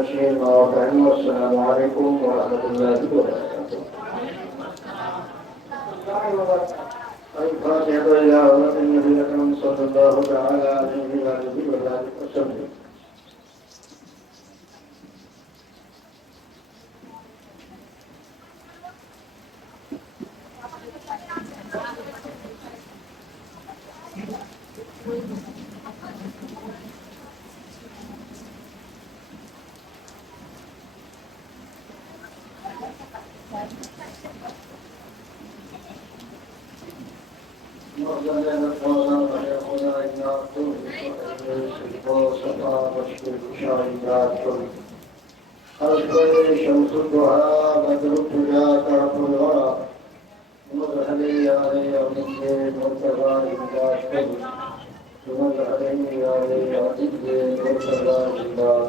والسلام عليكم ورحمة الله وبركاته. الفاتحة إلى حضرة النبي الأكرم صلى الله تعالى عليه وآله وسلم. شمس الدعاء بدر الدجى طرف الورى ومذهبي علي ومجد مرتضى إمداد ومذهبي علي ومجد مرتضى إمداد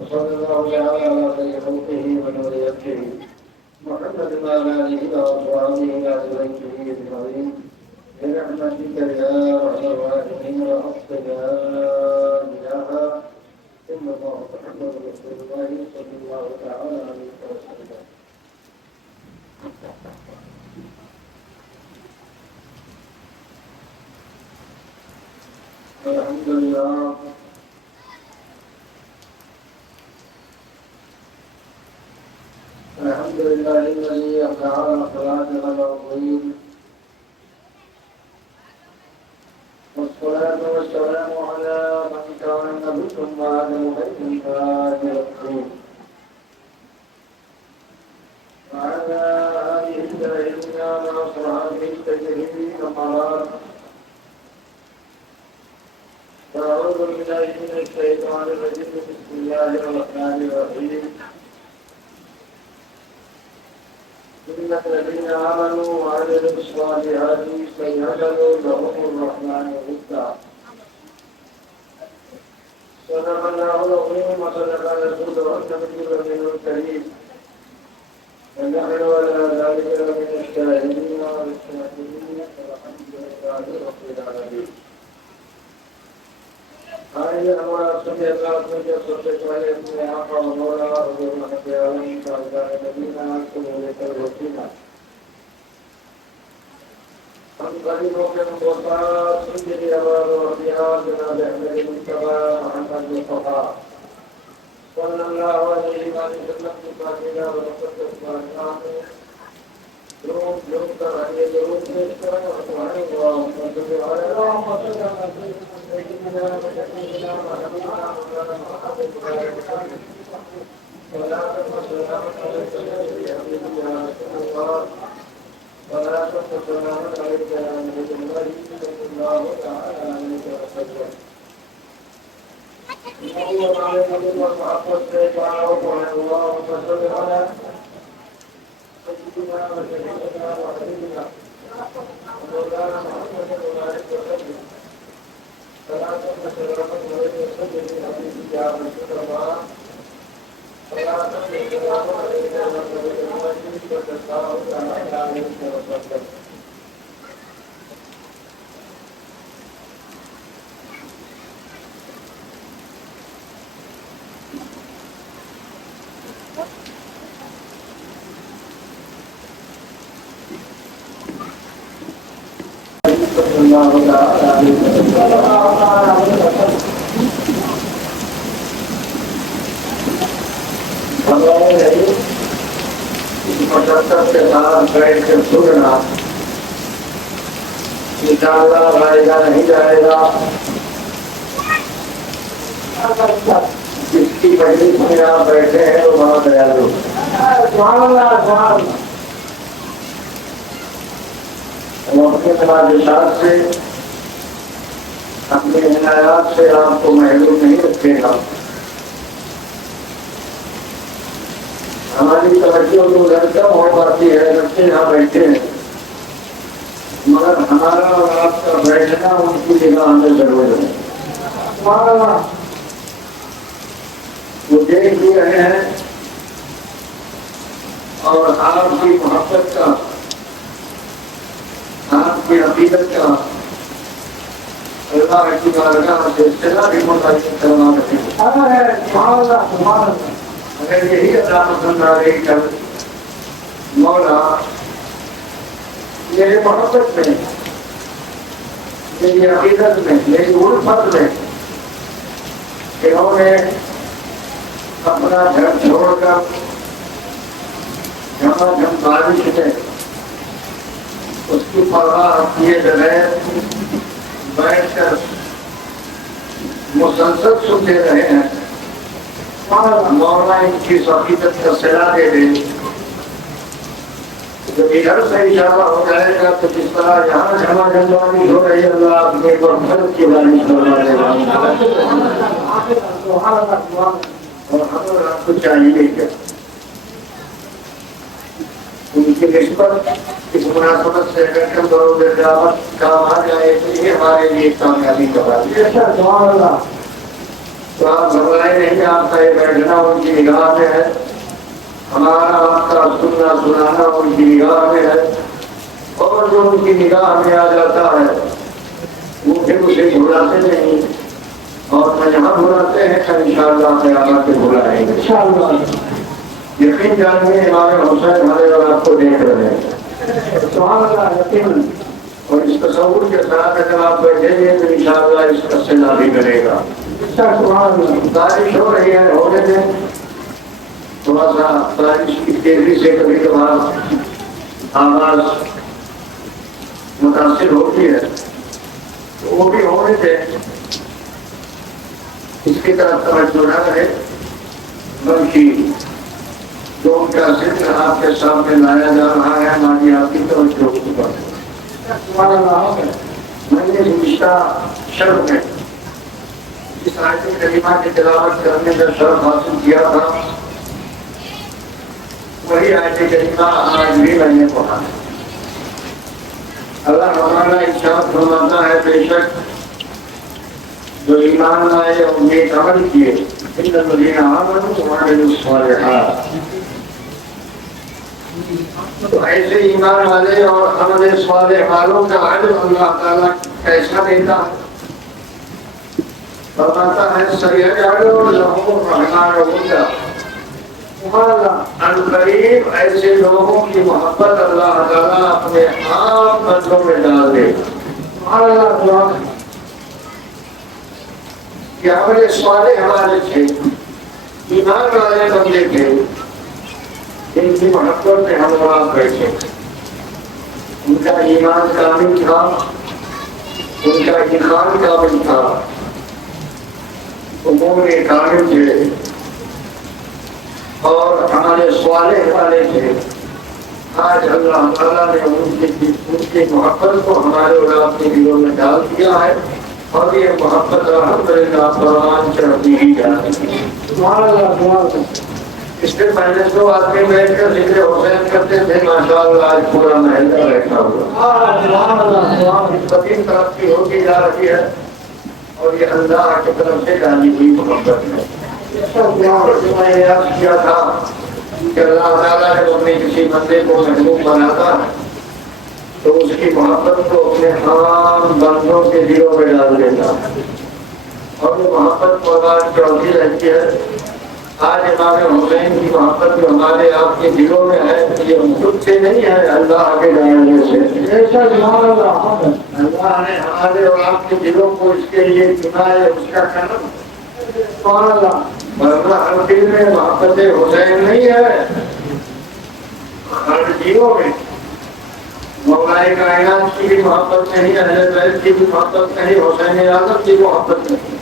وصلى الله تعالى على خير خلقه ونور يده محمد وعلى آله وأصحابه وأهل بيته أجمعين برحمتك يا أرحم الراحمين وأصلح يا إله إن الله محمد رسول الله صلى الله تعالى عليه وسلم. الحمد لله الحمد لله الذي أبدعنا صلاة العظيم والصلاة والسلام على من كان نبيكم بعد مخيم فاجركم وعلى آله الداعين وأصحابه التجريبين قرار. أعوذ بالله من الشيطان الرجيم بسم الله الرحمن الرحيم. إن الذين آمنوا وعملوا الصالحات سيجعل لهم الرحمن ودا. صدق الله العظيم وصدق رسوله النبي الكريم ونحن على ذلك من الشاهدين والشاكرين والحمد لله رب العالمين. آئیے ہمارا سبھی اللہ کے سب سے پہلے اپنے آقا و مولا حضور محمد عالم تاجدار مدینہ کو لے کر روکینا. ہم غریبوں کے مبارک سنجری آباد و ابیار جناب احمد مصطفیٰ محمد مصطفیٰ صلی اللہ علیہ وسلم کی پاکیزہ و مقدس بارگاہ میں روم جھوم کر آئیے ضرور پیش کریں اور تمہاری دعا مقدس کے ساتھ بیٹھ کر سننا انشاءاللہ رائے گا نہیں جائے گا. جس کی مجلس میں آپ بیٹھے ہیں وہ بہت دیالو. وہ اپنے تنازعات سے اپنے عنایات سے آپ کو محروم نہیں رکھے گا. ہماری توجہ تو لڑکا ہو پاتی ہے بچے یہاں بیٹھے ہیں مگر ہمارا اور آپ کا بیٹھنا ان کی جگہ ہمیں ضرور ہے. وہ دیکھ بھی رہے ہیں اور آپ کی محبت کا آپ کی عقیدت کا اللہ کی بارگاہ سے صلہ بھی متعلق کرنا ہے. اگر یہی اللہ پسند آ رہی کر مولا میرے محبت میں، میری عقیدت میں، میری الفت میں انہوں نے اپنا گھر چھوڑ کر جھم بارش میں اس کی پرواہ کیے بغیر بیٹھ کر مسلسل سنتے رہے ہیں، مولا ان کی عقیدت کا صلہ دے دے۔ جب ادھر سے اشارہ ہو جائے گا تو جس طرح یہاں جمع جموانی ہو رہی ہے، اللہ اپنے پر فرض کی بارش کروا دے گا۔ اور ہمیں آپ کو چاہیے کہ ان کی نسبت اس مناسبت سے اگر کم دور دعوت کام آ جائے تو یہ ہمارے لیے کامیابی کا بات ہے۔ تو آپ گھبرائے نہیں، آپ کا یہ بیٹھنا ان کی نگاہ میں ہے، ہمارا آپ کا سننا سنانا ان کی نگاہ میں ہے، اور جو ان کی نگاہ میں آ جاتا ہے وہ پھر اسے بھلاتے نہیں، اور میں یہاں بھلاتے ہیں انشاءاللہ قیامت پہ بھلائیں گے۔ یقین جانیے امام حسین ہمارے اور آپ کو دیکھ رہے ہیں، اور اس تصور کے ساتھ اگر آپ بیٹھیں گے تو انشاءاللہ اس کا صلہ بھی کرے گا۔ بارش ہو رہی ہے، ہونے دیں، تھوڑا سا بارش کی تیزی سے کبھی کبھار آواز متاثر ہوتی ہے تو وہ بھی ہونے دیں، اس کی طرف توجہ نہ رہے، بلکہ جو ان کا ذکر آپ کے سامنے لایا جا رہا ہے ہماری آپ کی توجہ پر۔ میں نے گزشتہ شرح میں اس آیت کریمہ کی تلاوت کرنے کا شرف حاصل کیا تھا، وہی آیت کریمہ آج بھی میں نے پڑھا۔ اللہ ہمارا ارشاد فرماتا ہے بے شک جو ایمان لائے اور نیک عمل کیے، ان الذین آمنوا وعملوا الصالحات، تو ایسے ایمان والے اور عمل صالح والوں کا اجر اللہ تعالیٰ کیسا دیتا ہے؟ فرماتا ہے سَيَجْعَلُ لَهُمُ الرَّحْمَنُ وُدًّا، عنقریب ایسے لوگوں کی محبت اللہ تعالیٰ اپنے آپ بندوں میں ڈال دے گا۔ یہ عمل صالح والے تھے، ایمان والے بندے تھے، ان کی محبت میں ہم اور آپ بیٹھے، ان کا ایمان کامل تھا، ان کا ایمان کامل تھا، امور کامل تھے، اور ہمارے صالح والے تھے۔ آج اللہ تعالیٰ نے ان کی محبت کو ہمارے اور آپ کے دلوں میں ڈال دیا ہے، اور یہ محبت الحمدللہ پروان چڑھتی ہی جاتی ہے۔ اس سے پہلے تو آدمی بیٹھ کر ذکر حسین کرتے تھے، ماشاءاللہ آج پورا محلہ بیٹھا ہوا، قدیم ترقی ہوتی جا رہی ہے، اور یہ اللہ کی طرف سے ڈالی ہوئی محبت ہے۔ میں نے عرض کیا تھا کہ اللہ تعالیٰ جب اپنے کسی بندے کو محبوب بناتا ہے تو اس کی محبت کو اپنے عام بندوں کے دلوں میں ڈال دیتا ہے، اور وہ محبت پروان چڑھتی رہتی ہے۔ آج امام حسین کی محبت جو ہمارے آپ کے دلوں میں ہے، یہ خود سے نہیں ہے، اللہ کے ڈالنے سے۔ اللہ نے ہمارے اور آپ کے دلوں کو اس کے لیے چنا ہے، اس کا کرم، ورنہ ہر دل میں محبت حسین نہیں ہے، ہر دلوں میں مولا کائنات کی بھی محبت نہیں، اہل بیت کی بھی محبت نہیں، حسین اعظم کی محبت نہیں۔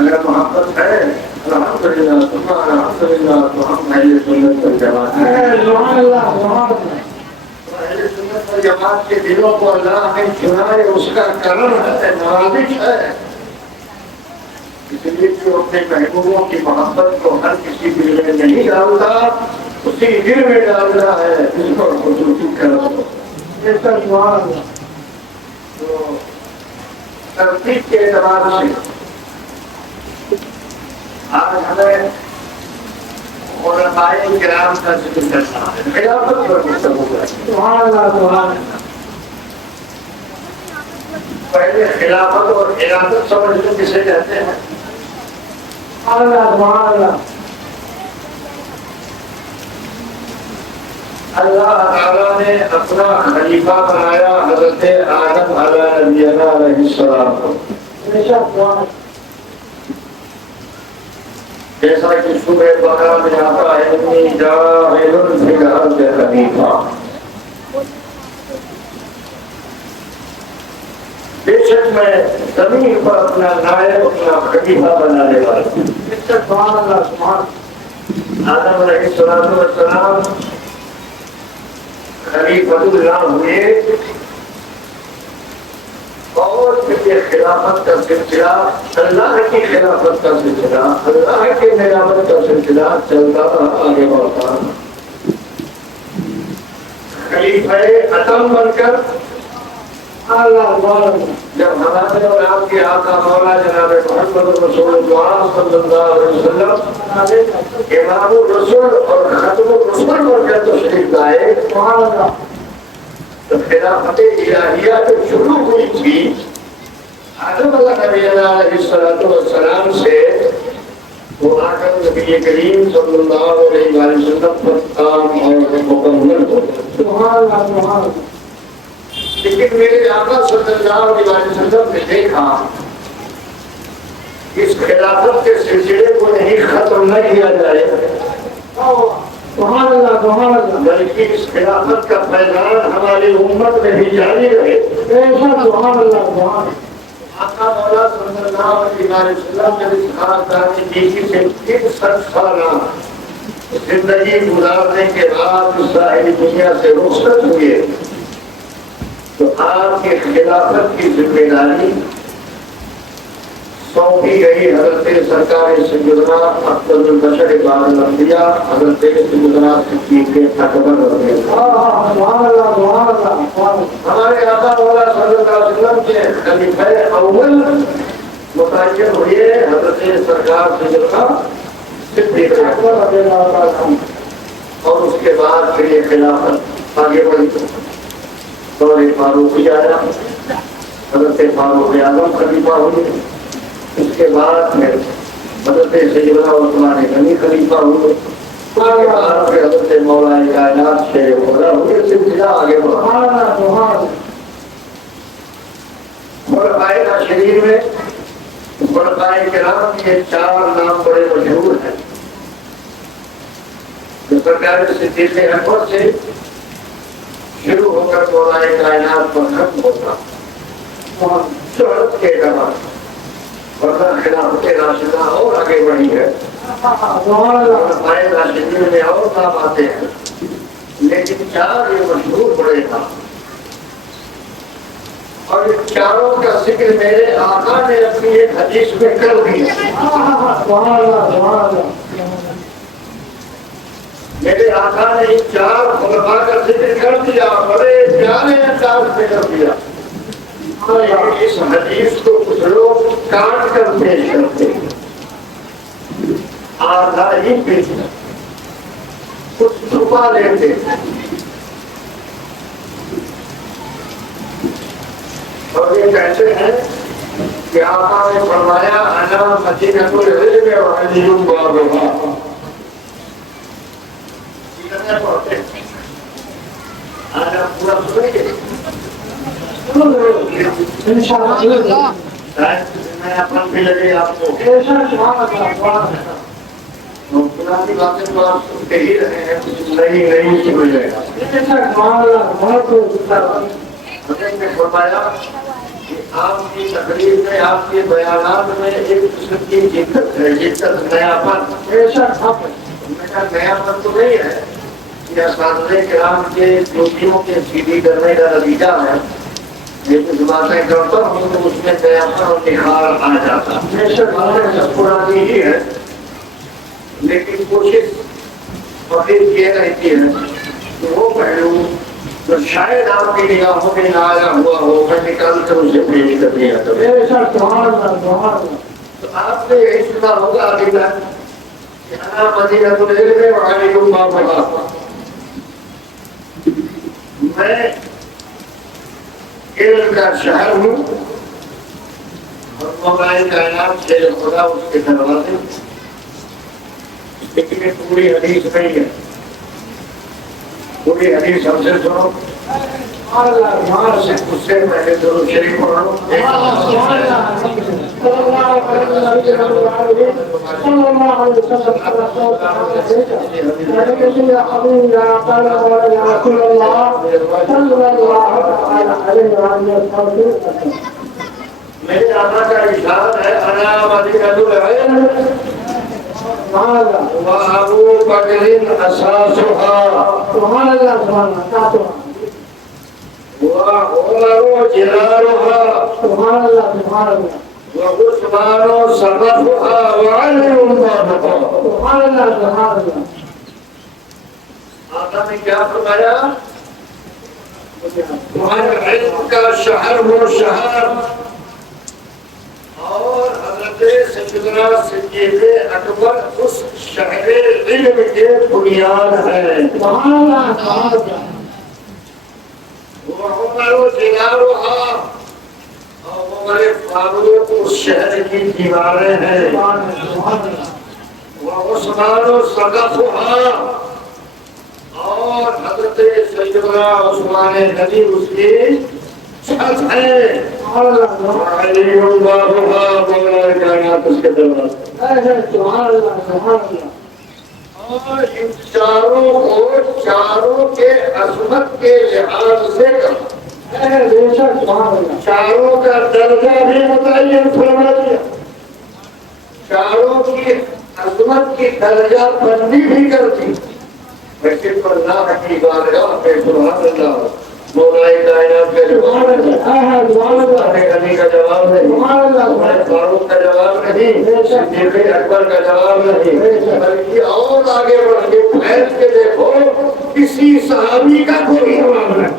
اگر محبت ہے الحمدللہ ثم الحمدللہ تو ہم اہل سنت والجماعت ہیں۔ اہل سنت والجماعت کے دلوں کو اللہ نے چنا ہے، اس کا کرم ہے، نوازش ہے، اس لیے جو اپنے محبوبوں کی محبت کو ہر کسی دل میں نہیں ڈالتا، اسی دل میں ڈالتا ہے، اس کو خصوصی کرم۔ تو ترتیب کے اعتبار سے آج ہمیں علماء کرام کا ذکر کرنا ہے، خلافت پر گفتگو ہے۔ پہلے خلافت اور خلافت سمجھتے کسے کہتے ہیں؟ اللہ تعالیٰ نے اپنا خلیفہ بنایا حضرت آدم علیہ نبینا علیہ السلام کو، جیسا کہ سورہ بقرہ میں آتا ہے انی جاعل فی الارض خلیفہ، بے شک میں زمین پر اپنا نائب اپنا خلیفہ بنانے والا ہوں۔ آدم علیہ السلام خلیفۃ اللہ ہوئے اور یہ خلافت کا سلسلہ اللہ کی خلافت کا سلسلہ اللہ کے نعمت کا سلسلہ چلتا رہا، آگے بڑھتا رہا۔ خلیفہ اتم بن کر جب ہمارے اور آپ کے آقا مولا جناب محمد رسول اللہ صلی اللہ علیہ وسلم امام الرسول اور ختم الرسول بن کر تشریف لائے، تو خلافت الہیہ جو شروع ہوئی تھی آدم علیہ السلام سے، وہ آ کر نبی کریم صلی اللہ علیہ وسلم پر کام اور مکمل ہو گیا۔ لیکن میرے آقا صلی اللہ علیہ وسلم نے دیکھا اس خلافت کے سلسلے کو نہیں ختم نہ کیا جائے، بلکہ اس خلافت کا پیغام ہماری امت میں بھی جاری رہے۔ آقا مولا صلی اللہ علیہ وسلم جب اس خاندانی بیوی سے 63 سالہ زندگی گزارنے کے بعد ظاہری دنیا سے رخصت ہوئے، تو آپ کی خلافت کی ذمہ داری سونپی گئی حضرت سرکار سیدنا افضل البشر بعد الانبیاء حضرت سیدنا صدیق اکبر رضی اللہ عنہ۔ ہمارے آقا مولا صلی اللہ علیہ وسلم کے خلیفہ اول متعین ہوئے حضرت سرکار سیدنا صدیق اکبر رضی اللہ عنہ، اور اس کے بعد پھر یہ خلافت آگے بڑھی۔ دور فاروقی آیا، حضرت فاروق اعظم خلیفہ ہوئے، اس کے بعد پھر حضرت سیدنا عثمان غنی خلیفہ ہوئے، اس کے بعد پھر حضرت مولا کائنات شیخ الخدا ہوئے، سلسلہ آگے بڑھا۔ خلفائے راشدین میں خلفائے کرام کے 4 نام بڑے مشہور ہیں، جو سرکار صدیق اکبر سے شروع ہو کر مولا کائنات پر ختم ہوتا شہرت کے بعد، ورنہ خلافت راشدہ اور آگے بڑھی ہے۔ خلفائے راشدین میں اور نام آتے ہیں، لیکن 4 یہ مشہور بڑے تھا، اور ان 4 کا ذکر میرے آقا نے اپنی ایک حدیث میں کر دیا۔ میرے آقا نے ان 4 خلفاء کا ذکر کر دیا، بڑے پیارے انداز میں کر دیا۔ اس حدیث کو کچھ لوگ کاٹ کر پیش کرتے ہیں، آدھا ہی پیش کچھ چھپا لیتے ہیں، اور یہ کہتے ہیں کہ آقا نے فرمایا انا مدینۃ العلم وعلی بابها۔ پورا سنیں گے انشاءاللہ، میں اپن بھی لگے آپ کو پرانی باتیں تو آپ سنتے ہی رہے ہیں، نہیں سمجھے گا۔ حضرت نے فرمایا کہ آپ کی تقریر میں آپ کے بیانات میں ایک قسم کی جدت ہے، جدت نیاپن۔ نیاپن تو نہیں ہے، یہ اساتذہ کرام کے ڈیوٹیوں کے سیدھی کرنے کا نتیجہ ہے، لیکن باتیں کرتا ہوں تو اس میں نیاپن اور نکھار آ جاتا ہے۔ بے شک باتیں پرانی ہی ہے، لیکن کوشش فقیر یہ رہتی ہے کہ وہ پہلو جو شاید آپ کی نگاہوں میں نہ آیا ہوا ہو، میں نکال کر اسے پیش کر دیا کروں۔ تو آپ نے یہی سنا ہوگا ابھی تک کہ انا مدینۃ العلم وعلی بابها، میں علم کا شہر ہوں، اور مولا کائنات سے خدا اس کے دروازے لیکن یہ پوری حدیث نہیں ہے. پوری حدیث ہم سے سنو. اس سے پہلے درود شریف پڑھو. میرے آقا کا ارشاد ہے انا مدینۃ العلم وابو بکر اساسها سبحان اللہ وعمر جلالها سبحان اللہ وعثمان سقفها وعلي بابها سبحان اللہ. آقا نے کیا فرمایا؟ تمہارے علم کا شہر وہ شہر اور حضرت سیدنا صدیق اکبر اس شہر علم کے بنیاد ہے. وعمر جلالها اور عمر فاروق اس شہر کی دیواریں ہیں. وعثمان سقفها اور حضرت سیدنا عثمان غنی اس کی چھت ہے. علی بابها مولا کائنات اس کے دروازے. اور ان چاروں کے عظمت کے لحاظ سے چاروں کا درجہ بھی متعین فرما دیا. چاروں کی عظمت کی درجہ بندی بھی کر دی. ویسے تو اللہ کی بارگاہ پہ سبحان اللہ مولا کائنات کے جواب علی کا جواب نہیں, عمر فاروق کا جواب نہیں, صدیق اکبر کا جواب نہیں, بلکہ اور آگے بڑھ کے پھیل کے دیکھو کسی صحابی کا کوئی جواب نہیں.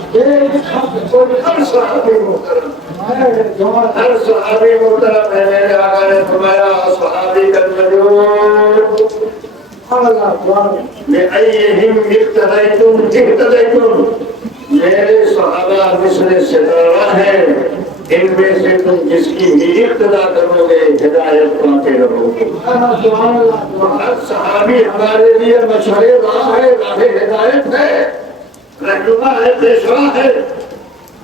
ہر صحابی محترم ہے. میرے آقا نے فرمایا صحابی کا لأيهم اقتديتم اهتديتم. میرے صحابہ مثل ستارہ ہیں, ان میں سے تم جس کی بھی اقتدا کرو گے ہدایت پاتے رہو گے. ہر صحابی ہمارے لیے مشہور راہ ہے, راہ ہدایت ہے, رہنما ہے, پیشوا ہے.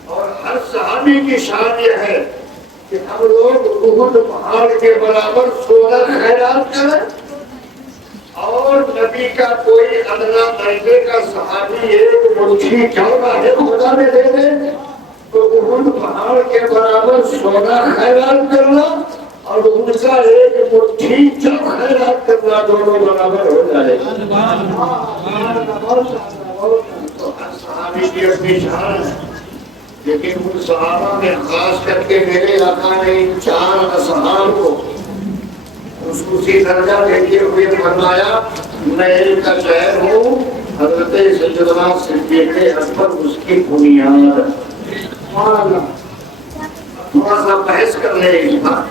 اور ہر صحابی کی شان یہ ہے کہ ہم لوگ احد پہاڑ کے برابر سونا خیرات کریں اور نبی کا کوئی ادنا درجے کا صحابی ایک مٹھی چوڑا ہے خدا میں دے دے تو احد پہاڑ کے برابر سونا خیرات کرنا اور ان کا ایک مٹھی چوڑا خیرات کرنا دونوں برابر ہو جائے. صحابی کی اپنی شان ہے, لیکن ان صحابہ میں خاص کر کے میرے آقا نے ان چار اصحاب کو خصوصی درجہ دیتے ہوئے فرمایا میں علم کا شہر ہوں. حضرت سیدنا صدیق اکبر اس کی بنیاد. تھوڑا سا بحث کر لیں اس بات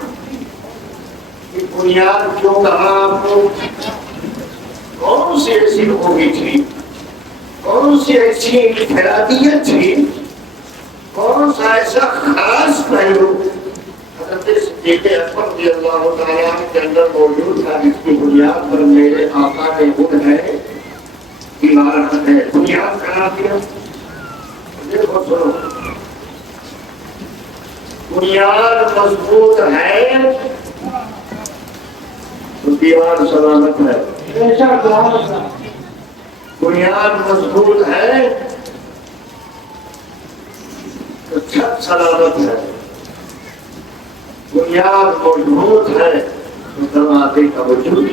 کی بنیاد کیوں کہا آپ کو. کون سی ایسی خوبی تھی, کون سی ایسی انفرادیت تھی, کون سا ایسا خاص پہلو حضرت صدیق اکبر رضی اللہ تعالیٰ کے اندر موجود تھا جس کی بنیاد پر میرے آقا کے گن ہے, عمارت ہے, بنیاد قرار دیا. دیکھو سنو, بنیاد مضبوط ہے تو دیوار سلامت ہے. بنیاد مضبوط ہے تو چھت سلامت ہے. بنیاد مضبوط ہے تو دروازے کا وجود.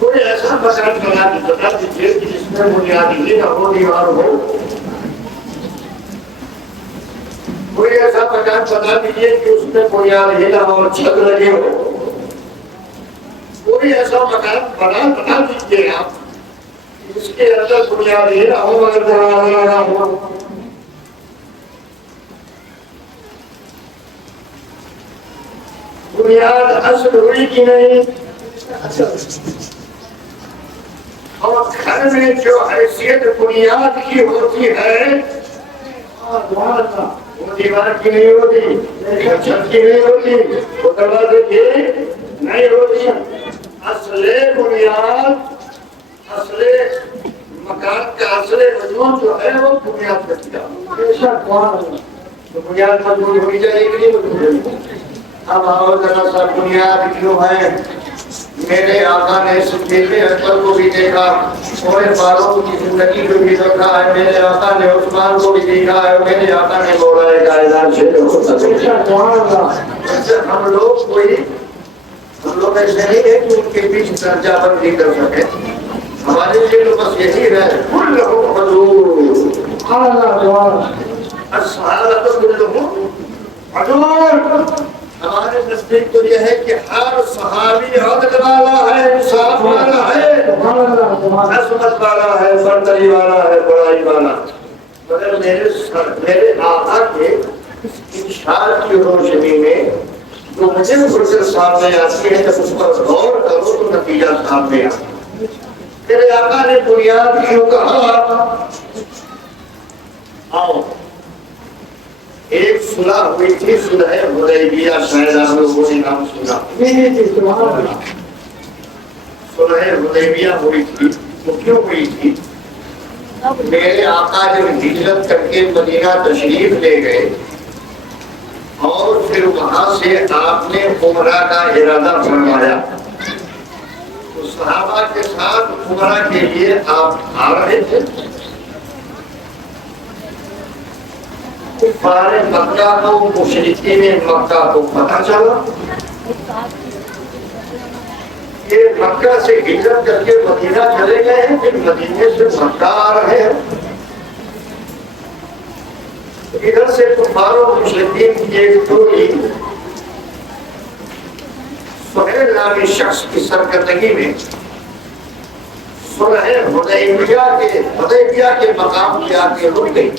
کوئی ایسا مکان بنا دیجیے جس میں بنیاد ہی نہ ہو, دیوار ہو. کوئی ایسا مکان بنا دیجیے کہ اس میں بنیاد ہی نہ ہو اور چھت لگے ہو. کوئی ایسا مکان بنا دیجیے آپ جس کے اندر بنیاد ہی نہ ہو مگر دروازہ نہ ہو. بنیاد اصل ہوئی کہ نہیں. اور گھر میں جو حیثیت بنیاد کی ہوتی ہے وہ دیوار کی نہیں ہوتی, چھت کی نہیں ہوتی, وہ دروازے کی نہیں ہوتی. تو بنیاد مضبوط ہونی چاہیے کہ نہیں مضبوط ہونی؟ اب آؤ ذرا سا بنیاد کیوں ہے؟ میرے آقا نے صدیق اکبر کو بھی دیکھا، عمر فاروق کی زندگی کو بھی دیکھا ہے، میرے آقا نے عثمان کو بھی دیکھا ہے، میرے آقا نے بولا ہے کائنات سے ہم لوگ ایسے نہیں ہے کہ ان کے بیچ درجہ بندی کر سکے. ہمارے لیے تو بس یہی ہے کلہم حضور، الصحابہ کلہم حضور. ہمارے نزدیک تو یہ ہے کہ ہر صحابی عدل والا ہے، انصاف والا ہے، عظمت والا ہے، برتری والا ہے، بڑائی والا. مگر میرے آقا کے ارشاد کی روشنی میں جو مجھے فرصت سامنے آتی ہے، جب اس پر غور کرو تو نتیجہ سامنے آتا ہے. میرے آقا نے بنیاد کیوں کہا؟ آؤ ایک صلح ہوئی تھی، صلح حدیبیہ، شاید آپ لوگوں نے نام سنا. صلح حدیبیہ ہوئی تھی، وہ کیوں ہوئی تھی؟ میرے آقا جب ہجرت کر کے مدینہ تشریف لے گئے اور پھر وہاں سے آپ نے عمرہ کا ارادہ فرمایا، تو صحابہ کے ساتھ عمرہ کے لیے آپ آ رہے تھے. کفار مکہ کو، مشرکین مکہ کو پتہ چلا کہ مکہ سے ہجرت کر کے مدینہ چلے گئے ہیں، پھر مدینے سے مکہ آ رہے ہیں. ادھر سے کفار و مشرکین کی ایک ٹولی سہیل نامی شخص کی سرکردگی میں صلح حدیبیہ کے مقام پہ آ کے رک گئی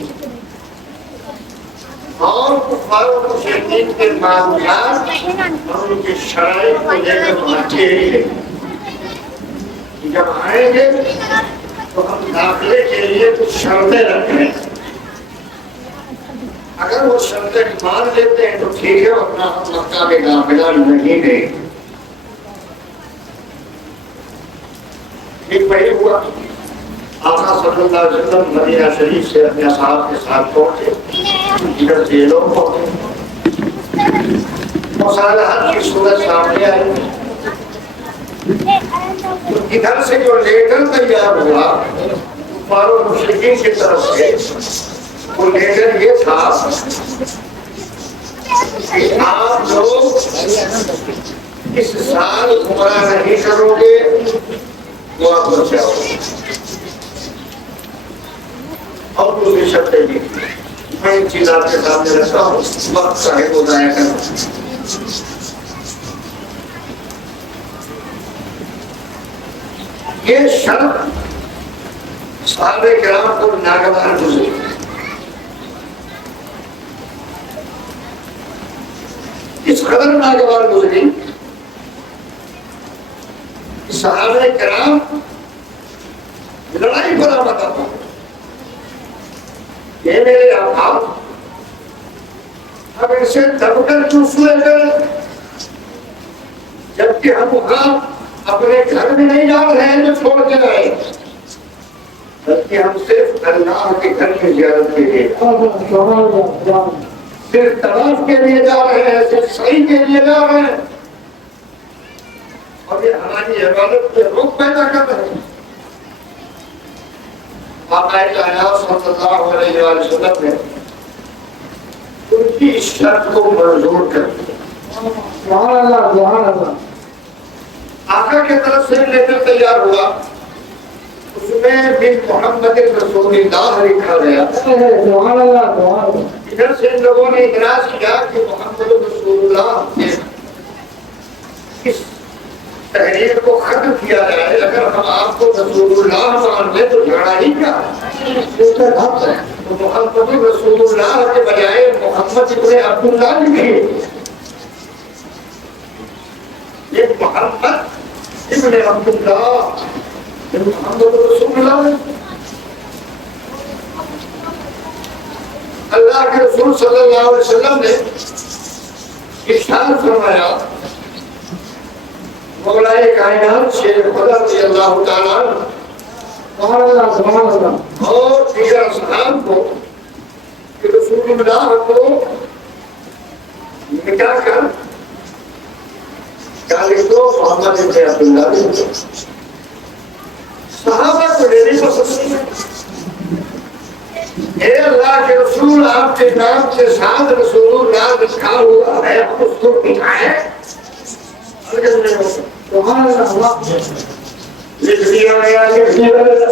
اور کفار و مشرکین کے معاملات اور ان کی شرائط کو لے کر وہاں ٹھہری گئی. جب آئیں گے تو ہم داخلے کے لیے کچھ شرطیں رکھیں ہیں، اگر وہ شرطیں مان لیتے ہیں تو ٹھیک ہے، ورنہ ہم مکہ میں داخلہ نہیں دیں. ٹھیک وہی ہوا. آقا صلی اللہ علیہ وسلم مدینہ شریف سے اپنے اصحاب کے ساتھ پہنچے. ادھر سے یہ لوگ پہنچے، مصالحت کی صورت سامنے آئی. ادھر سے جو لیٹر تیار ہوا کفار و مشرکین کی طرف سے، وہ لیٹر یہ تھا کہ آپ لوگ اس سال عمرہ نہیں کرو گے تو آپ بچاؤ. اور دوسری شرطیں بھی میں ایک چیز آپ کے سامنے رکھتا ہوں، وقت چاہے وہ ضائع کرنا. یہ شرط صحابہ کرام کو ناگوار گزری. اس قدر ناگوار گزری کہ صحابہ کرام لڑائی پر آمد آتا. یہ میرے آقا اب ان سے دب کر چوس لے کر، جبکہ ہم وہاں اپنے گھر بھی نہیں جا رہے ہیں جو چھوڑ کے آئے، بلکہ ہم صرف اللہ کے گھر کی زیارت کے لیے، صرف طواف کے لیے جا رہے ہیں، صرف سعی کے لیے جا رہے ہیں، اور یہ ہماری عبادت پہ روک پیدا کر رہے ہیں. آقا کائنات صلی اللہ علیہ وسلم نے ان کی اس شرط کو منظور کر دیا. آقا کی طرف سے لیٹر تیار ہوا، اس میں بن محمد رسول اللہ لکھا گیا. ادھر سے ان لوگوں نے اعتراض کیا کہ محمد رسول اللہ کے اس تحریر کو ختم کیا جائے. اگر ہم آپ کو رسول اللہ مان لیں تو جھگڑا ہی کیا ہے؟ تو محمد رسول اللہ کے بجائے محمد ابن عبداللہ لکھیے. یہ محمد ابن عبداللہ، محمد رسول اللہ. اللہ کے رسول صلی اللہ علیہ وسلم نے ارشاد فرمایا، مولا کائنات شیر خدا رضی اللہ تعالیٰ اور دیگر اصحاب کو کہ رسول اللہ کو نکاح کر لکھ دو محمد ابن عبداللہ لکھ دو. صحابہ کو میری پسند نہیں. اے اللہ کے رسول آپ کے نام کے ساتھ رسول اللہ لکھا ہوا ہے, آپ اس کو دکھائیں. سبحان اللہ, لکھ دیا گیا, لکھ دیا گیا.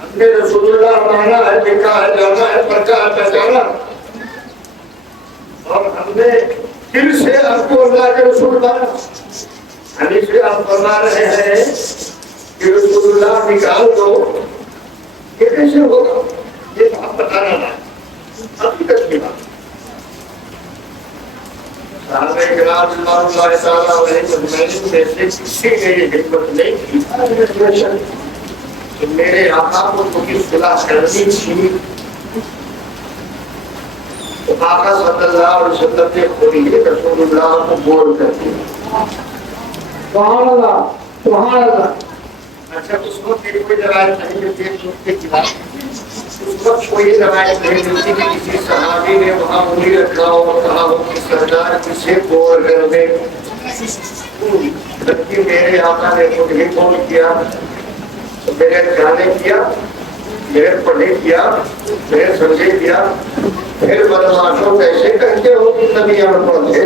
ہم نے رسول اللہ مانا ہے, لکھا ہے, جانا ہے, پرچا ہے, پہچانا. اور ہم نے پھر سے آپ کو اللہ کے رسول مانا. حدیث سے آپ فرما رہے ہیں کہ رسول اللہ نکال دو. یہ کیسے ہوگا؟ یہ تو آپ بتانا نہ, حقیقت کی بات. صحابہ کرام رضوان اللہ تعالیٰ علیہ مجمعین میں سے کسی نے یہ ہمت نہیں کی کہ میرے آقا کو تمہیں صلح کرنی تھی. تو آقا صلی اللہ علیہ وسلم نے خود ہی رسول اللہ کو بول کر دیا. سبحان اللہ, سبحان اللہ. اچھا, اس وقت کوئی روایت نہیں ملتی کے خلاف. اس وقت کوئی روایت نہیں ملتی کہ کسی صحابی نے وہاں انگلی رکھا ہو اور کہا ہو کہ سردار کسے بول کر دے. جبکہ میرے آقا نے خود ہی بول کیا, میرے جانے کیا, میرے پڑھے کیا, میرے سمجھے کیا. پھر بدماشوں کیسے کہتے ہو کہ نبی ہم پڑھے.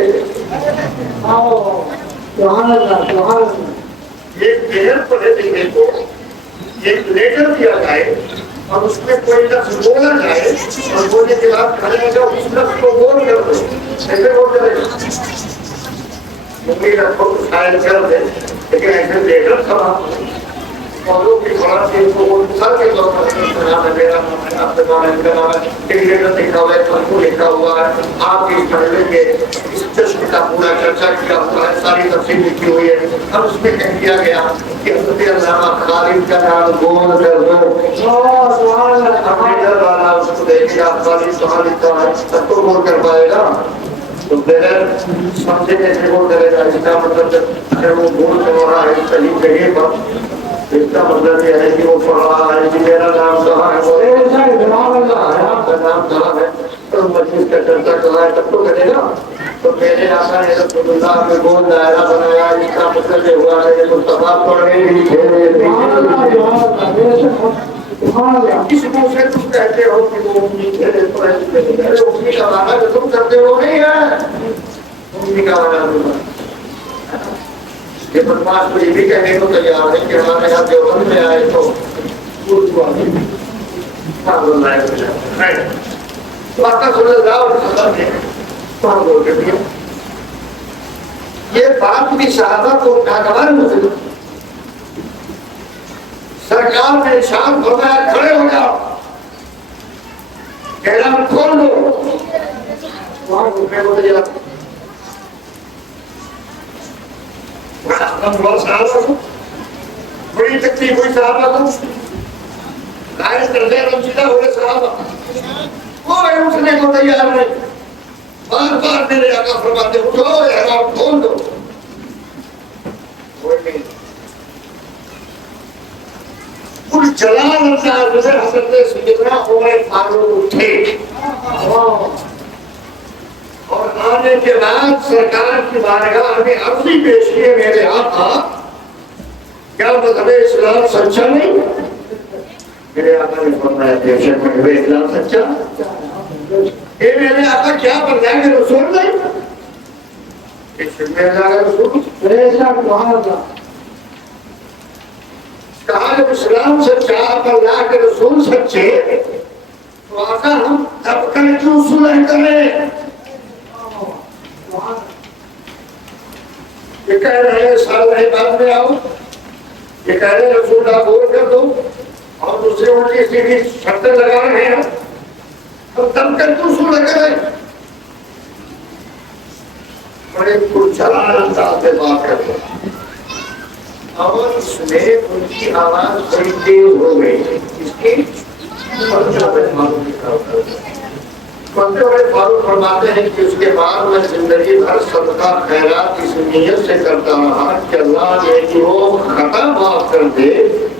سبحان اللہ, سبحان اللہ. ایک بغیر پڑھے لکھے کو ایک لیٹر دیا جائے اور اس میں کوئی لفظ بولا جائے اور بولنے کے بعد کھڑے ہو جاؤ, اس لفظ کو بول کر دو, ایسے بول کرے گا. ممکن رکھو تو شاید کر دے, لیکن ایسے لیٹر تھا موضوع کی خراب چیز کو سر کے طور پر نام ہے میرا, آپ کا نام ہے, ان کا نام ہے, ایک لیٹر لکھا ہوا ہے, کو لکھا ہوا ہے. آپ اس محلے کے اس جشن کا پورا چرچا کیا ہوا ہے, ساری تفصیل لکھی ہوئی ہے. اب اس میں کہہ دیا گیا کہ حضرت علامہ خالد کا نام گول کر دو. اپنے گھر والا اس کو دیکھے گا, خالد کہاں لکھا ہے, سب کو گول کر پائے گا. تو بغیر سمجھے کیسے گول کرے گا. اس کا مطلب اگر وہ گول کر رہا ہے صحیح جگہ پر, اس کا مطلب یہ ہے کہ وہ پڑھ رہا ہے کہ میرا نام کہاں ہے, آپ کا نام کہاں ہے, تو مجلس کا چرچا کہاں ہے, تب تو کرے گا. تو میرے آقا نے رسول اللہ میں گول دائرہ بنایا. اس کا مطلب یہ ہوا ہے کہ مصطفیٰ پڑھے ہی تھے. کس منہ سے تم کہتے ہو کہ وہ امی تھے, امی کا معنی جو تم کرتے ہو نہیں ہے, امی کا معنی یہ بدماش کو یہ بھی کہنے کو تیار ہے کہ ہمارے یہاں دیوبند میں آئے تو اردو آگے آقا صلی اللہ علیہ وسلم نے وہاں بول کر دیا. یہ بات بھی صحابہ کو ناگوار ہوئی. سرکار نے ارشاد فرمایا کھڑے ہو جاؤ, اعلان کھول دو. وہاں گھومنے کو تیار بڑی تکلیف ہوئی صحابہ کو. لائن درجہ رمشدہ ہوئے صحابہ, کوئی اٹھنے کو تیار نہیں. بار بار میرے آقا فرماتے اٹھو, احرام کھول دو. کوئی نہیں. کل جلال انداز میں حضرت سیدنا عمر فاروق اٹھے اور آنے کے بعد سرکار کی بارگاہ میں عرضی پیش کیے, میرے آقا کیا مذہب اسلام سچا نہیں؟ میرے آقا نے فرمایا بے شک مذہب اسلام سچا. اے میرے آقا کیا اللہ کے رسول نہیں؟ بے شک میرے اللہ کے رسول. کہا جب اسلام سچا, اللہ کے رسول سچے, تو آقا ہم دب کر کیوں صلح کریں؟ یہ کہہ رہے ہیں سال رہے بعد میں آؤ, یہ کہہ رہے رسول اللہ بول کر دو, اور دوسرے الٹی سیدھی شرطیں لگا رہے ہیں, تو دب کر کیوں صلح کریں؟ بڑے پرجلال انداز میں بات کرتے ہیں. اور اس میں ان کی آواز بڑی تیز ہو گئی. اس کی فاروق فرماتے ہیں کہ اس کے بعد میں زندگی بھر صدقہ خیرات اس نیت سے کرتا رہا کہ اللہ میری وہ خطا معاف کر دے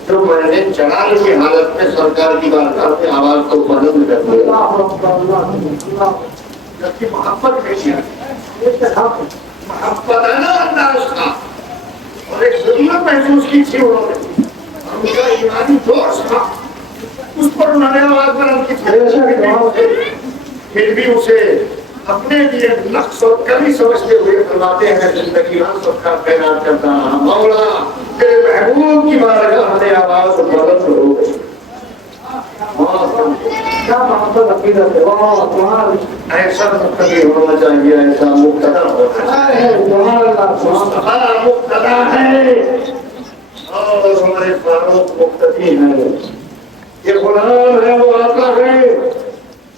جو میں نے جلال کی حالت میں سرکار کی بارگاہ میں آواز کو بلند کر دیا، جبکہ محبت میں کیا محبت ہے نا انداز تھا اور ایک ضرورت محسوس کی تھی انہوں نے، ان کا ایمانی جوش تھا، اس پر انہوں نے آواز بلند کی تھی، پھر بھی اسے اپنے لیے نقص اور کمی سمجھتے ہوئے فرماتے ہیں زندگی ہر سب کا خیرات کرتا رہا، مولا تیرے محبوب کی بارگاہ میں آواز بلند ہو گئی۔ کیا محبت عقیدت ہے، ایسا مقتدی ہونا چاہیے، ایسا مقتدا ہونا چاہیے، مصطفیٰ مقتدا ہے اور ہمارے فاروق مقتدی ہے، یہ غلام ہے وہ آقا ہے،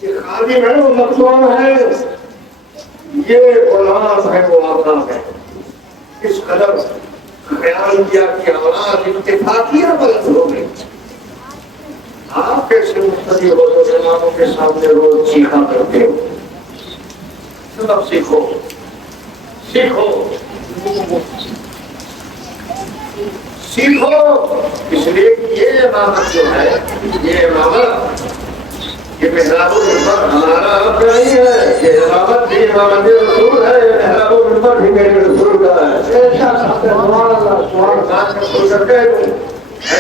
یہ خادم ہے وہ مخدوم ہے، یہ غلام ہے وہ آقا ہے۔ اس قدر خیال کیا کہ اولاد اتفاقیہ بلند ہو گئی۔ آپ کیسے مقتدی ہو تو اماموں کے سامنے روز چیخا کرتے ہو؟ سبق سیکھو، سیکھو، سیکھو، اس لیے کہ یہ امامت جو ہے، یہ امامت، یہ محراب المنبر ہمارا رب نہیں ہے، یہ امامت بھی امامت رسول ہے، یہ محراب المنبر بھی میرے رسول کا ہے۔ اے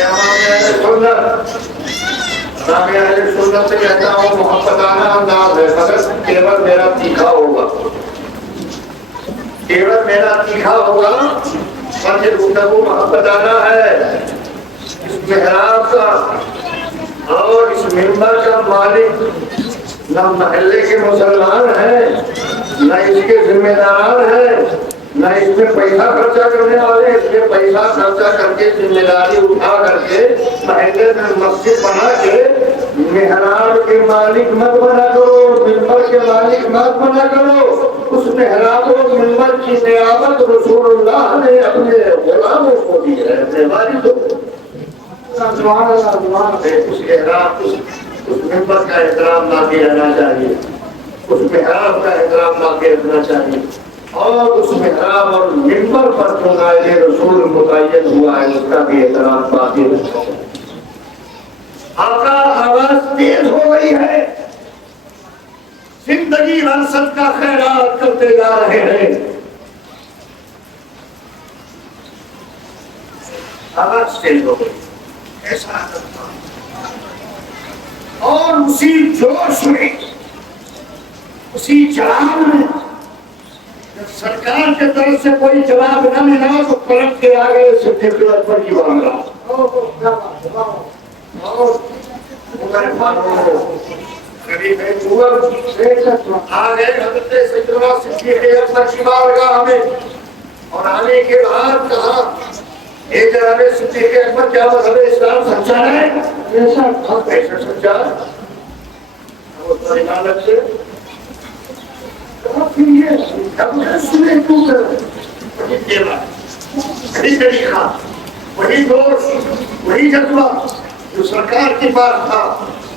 امام اہل سنت، امام اہل سنت سے کہتا ہوں محبتانہ انداز ہے، مگر تیور میرا تیکھا ہوگا، تیور میرا تیکھا ہوگا، اور یہ گفتگو محبتانہ ہے۔ اس محراب کا اور اس منبر کا مالک نہ محلے کے مسلمان ہیں، نہ اس کے ذمہ داران ہیں، نہ اس میں پیسہ خرچہ کرنے والے، اس میں پیسہ خرچہ کر کے ذمہ داری اٹھا کر کے محلے میں مسجد بنا کے محراب کے مالک مت بنا کرو، منبر کے مالک مت بنا کرو۔ اس محراب و منبر کی نیابت رسول اللہ نے اپنے غلاموں کو دی ہے، اپنے والدوں کو۔ اس منبر کا احترام باقی رہنا چاہیے، اس محراب کا احترام باقی رکھنا چاہیے، اور اس محراب اور منبر پر جو نائب رسول متعین ہوا ہے اس کا بھی احترام باقی رکھنا چاہیے۔ آقا آواز تیز ہو گئی ہے، زندگی بھر سب کا خیرات کرتے جا رہے ہیں، آواز تیز ہو گئی، ایسا اور اسی جوش میں، اسی جلال میں جب سرکار کے طرف سے کوئی جواب نہ ملا تو پلٹ کے آگے صدیق اکبر کی بارگاہ اور عمر فاروق خلیفہ عمر آگے حضرت سیدنا صدیق اکبر کی بارگاہ میں، اور آنے کے بعد کہا اے جناب صدیق اکبر کیا مذہب اسلام سچا ہے؟ ایسا سچا ہے؟ اور اس پر عبادت سے وہی طریقہ، وہی جوش، وہی جذبہ جو سرکار کے پاس تھا،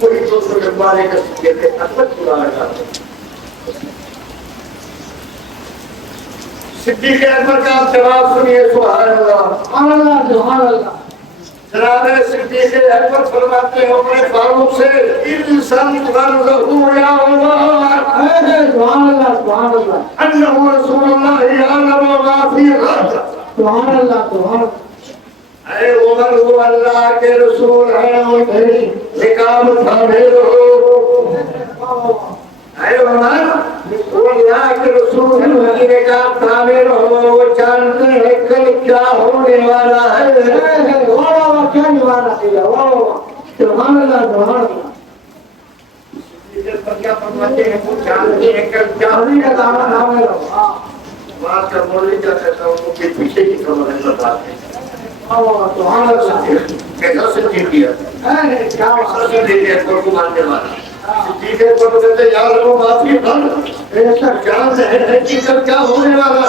وہی جوش و جذبہ لے کر صدیق اکبر کی بارگاہ میں۔ صدیق اکبر کا آپ جواب سنیے، سبحان اللہ، سبحان اللہ، سبحان اللہ۔ جناب صدیق اکبر فرماتے ہیں عمر فاروق سے، انسان ورزقو یا عمر، سبحان اللہ، سبحان اللہ، انہ رسول اللہ یعلم ما فی غد، سبحان اللہ، سبحان اللہ۔ اے عمر، وہ اللہ کے رسول ہیں، انہیں کام تھامے رہو۔ اے عمر، وہ اللہ کے رسول ہیں، انہیں کام تھامے رہو، وہ جانتے ہیں کل کیا ہونے والا ہے۔ کیا نوانا دیا، سبحان اللہ، سبحان اللہ۔ کیا فرماتے ہیں، وہ جانتے ہیں کل کیا ہونے کا دعویٰ نہ ہو۔ بات کا مولوی کیا کہتا ہوں، ان کے پیچھے کی خبر ہے بتاتے ہیں۔ سبحان اللہ، کیسا صدیق کیا، کیسا صدیق اکبر کو ماننے والا۔ صدیق اکبر کو کہتے ہیں یا لوگوں معافی بھر، ایسا جان رہے ہیں کہ کل کیا ہونے والا،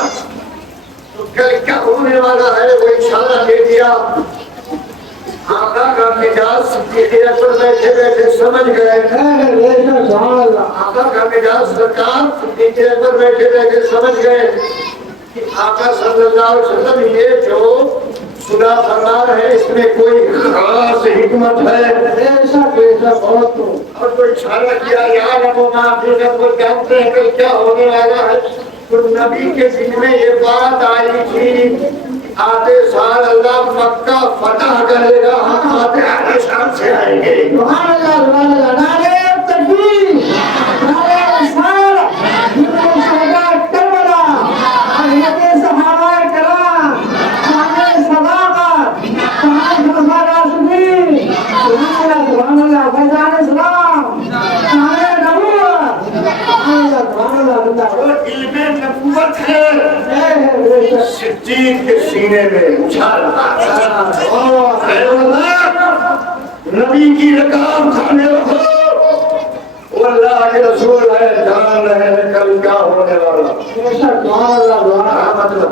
تو کل کیا ہونے والا ہے وہ اشارہ دے دیا۔ آقا کا مزاج صدیق اکبر بیٹھے بیٹھے سمجھ گئے، آقا کا مزاج سرکار صدیق اکبر بیٹھے بیٹھے سمجھ گئے کہ آقا صلی اللہ علیہ وسلم یہ جو خدا فرما ہے اس میں کوئی خاص حکمت ہے. ایسا بہت اور کوئی اشارہ کیا یار اب معافیت کو جانتے ہیں کہ کیا ہونے والا ہے. تو نبی کے دل میں یہ بات آئی تھی آتے سال اللہ مکہ فتح کرے گا, ہم آتے آنے شام سے آئیں گے. سبحان اللہ سبحان اللہ. نعرہ تکبیر, نعرہ رسالت, نعرہ شہداء کربلا, حضرت صحابہ کرام, نعرہ صداقت, نعرہ خلفاء راشدین, سبحان اللہ فیضان اسلام, نعرہ نبوت, سبحان اللہ. اور علم نبوت ہے صدیق کے سینے میں اچھا رہا. نبی کی رکاب کھانے رکھو, وہ اللہ کے رسول ہے, جان رہے ہیں کل کیا ہونے والا. مطلب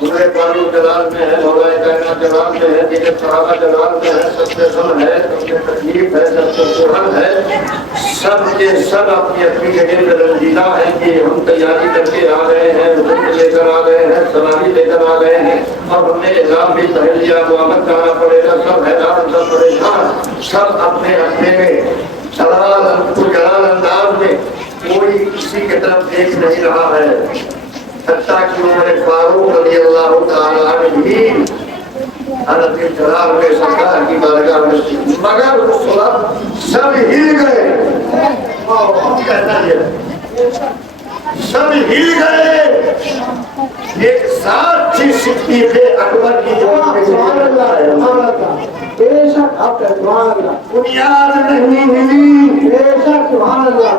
تمہیں بارو جلال میں ہے, مولا کائنات جلال میں ہے, دیگر صحابہ جلال میں ہے, سب سے سن ہے, سب سے تکلیف ہے, سب سے قرآن ہے, سب کے سب اپنی اپنی جگہ پر رنجیدہ ہے کہ ہم تیاری کر کے آ رہے ہیں, رکن لے کر آ رہے ہیں, سلامی لے کر آ رہے ہیں, اور ہم نے اعلان بھی پہل لیا محمد کرنا پڑے گا. سب حیران, سب پریشان, سب اپنے اپنے میں جلال انداز میں, کوئی کسی کی طرف دیکھ نہیں رہا ہے. حتیٰ کہ عمر فاروق رضی اللہ تعالیٰ عنہ بھی حضرت جلال میں سرکار کی بارگاہ میں, مگر اس وقت سب ہل گئے. کہتا ہے سب ہل گئے ایک ساتھ تھی صدیق اکبر کی جو بے شک آپ کا سبحان اللہ بنیاد نہیں ملی. بے شک سبحان اللہ.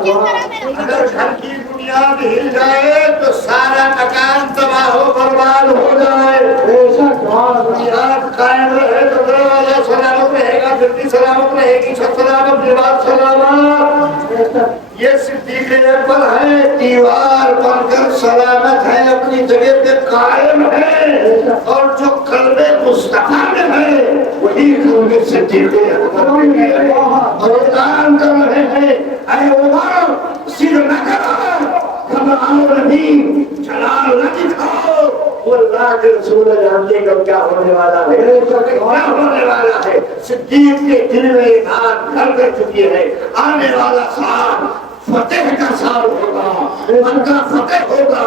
اگر گھر کی بنیاد ہل جائے تو سارا مکان تباہ و برباد ہو جائے. بے شک بنیاد قائم رہے تو دروازہ سلامت رہے گا, جلدی سلامت رہے گی, سب سلامت, دیوار سلامت. یہ صدیق اکبر ہے, دیوار بن کر سلامت ہے, اپنی جگہ پہ قائم ہے, اور جو قلب مصطفیٰ میں ہے وہی قلب صدیق اکبر میں ہے. اور اعلان کر رہے ہیں اے عمر سر نہ کرو, گھبراؤ نہیں, جلال نہ دکھاؤ. وہ اللہ کے رسول جانتے کب کیا ہونے والا ہے, کیا ہونے والا ہے. صدیق کے دل میں ایمان گھر کر چکی ہے. آنے والا سال فتح کا سال ہوگا, مکہ فتح ہوگا.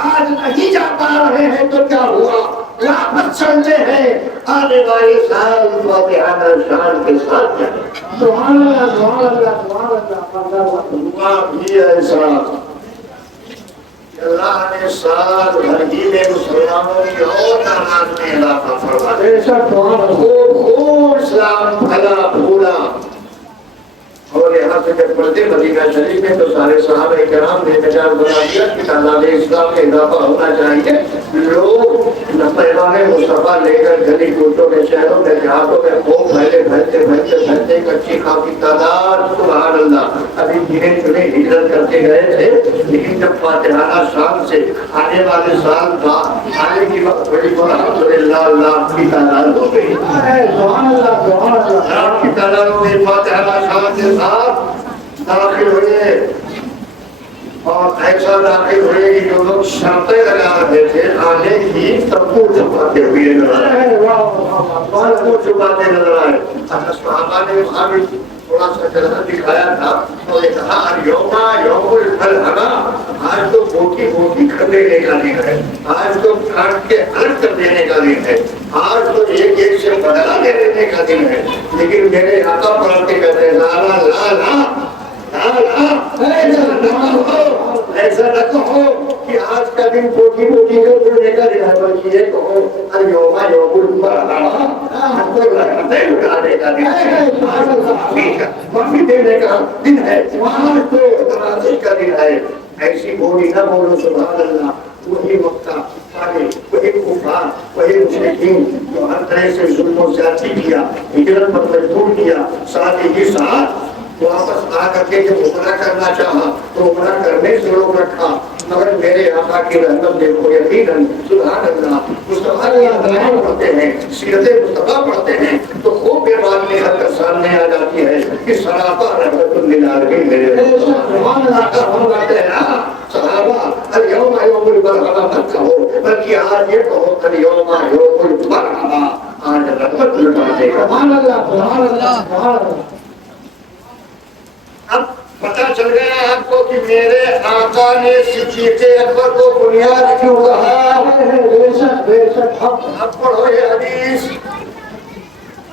آج نہیں جا پا رہے ہیں تو کیا ہوا, واپس چلتے ہیں. آنے والے سال فاتحہ شان کے ساتھ جائیں. سبحان اللہ سبحان اللہ سبحان اللہ. دعا بھی ایسا اللہ نے سال بھر ہی میں مسلمانوں کی اور تعداد میں اضافہ فرمایا. خوب اسلام پھلا پھولا. اور یہاں سے جب پڑھتے مدینہ شریف میں تو سارے صحابہ کرام نے مجال بنا دیا کہ تعداد اسلام میں اضافہ ہونا چاہیے. لوگ پیغام مصطفیٰ لے کر گلی کوچوں میں, شہروں میں, دیہاتوں میں خوب پھیلے پھیلتے پھیلتے پھیلتے کچی خاصی تعداد. سبحان اللہ. ابھی دھیرے دھیرے ہجرت کرتے گئے تھے, لیکن جب فاتحانہ شان سے آنے والے سال تھا, آنے کی وقت بڑی الحمدللہ لاکھ کی تعداد ہو گئی. سبحان اللہ سبحان اللہ. لاکھ کی تعداد ہو گئی. فاتحانہ شان سے داخل ہوئے, اور ایسا داخل ہوئے کہ جو لوگ شرطیں لگا رہے تھے آنے کی, تبو چھپاتے ہوئے نظر آئے. تبو چھپاتے نظر آئے. صحابہ نے وہاں بھی تھوڑا سا جلد دکھایا تھا, تو نے کہا یوما یوم الفلحما, آج تو بوٹی بوٹی کر دینے کا دن ہے, آج تو کاٹ کے الگ کر دینے کا دن ہے, آج تو ایک ایک سے بدلا دے دینے کا دن ہے. لیکن میرے آقا پڑھتے کہتے ہیں لا لا لا لا ایسا نہ کہو کہ آج کا دن بوٹی بوٹی کر دینے کا دن ہے, بلکہ یہ کہو یوما یوم الفلحما, ہم کو رحمتیں اٹھانے کا دن ہے, معافی دینے کا دن ہے, آج تو ترازی کا دن ہے. ایسی بولی نہ بولو. سبحان اللہ. وہی مکہ والے, وہی کفار, وہی مشرکین جو ہر طرح سے ظلم و زیادتی کیا, ہجرت پر مجبور کیا, ساتھ ہی ساتھ واپس آ کر کے جب عمرہ کرنا چاہا تو عمرہ کرنے سے روک رکھا. مگر میرے آقا کی رحمت دیکھو, یقیناً سبحان اللہ مصطفیٰ کی پڑھتے ہیں, سیرت مصطفیٰ پڑھتے ہیں تو خوب یہ بات نکل کر سامنے آ جاتی ہے کہ سراپا رحمت للعالمین میرے سبحان اللہ کا ہم کہتے ہیں نا صحابہ الیوم یوم الفرحہ مت کہو, بلکہ آج یہ کہو الیوم یوم الفرحہ. رحمت لٹا دے گا۔ سبحان اللہ سبحان اللہ سبحان اللہ۔ اب پتہ چل گیا آپ کو کہ میرے آقا نے صدیق اکبر کو بنیاد کیوں کہا۔ بے شک بے شک حق۔ اب پڑھو یہ حدیث،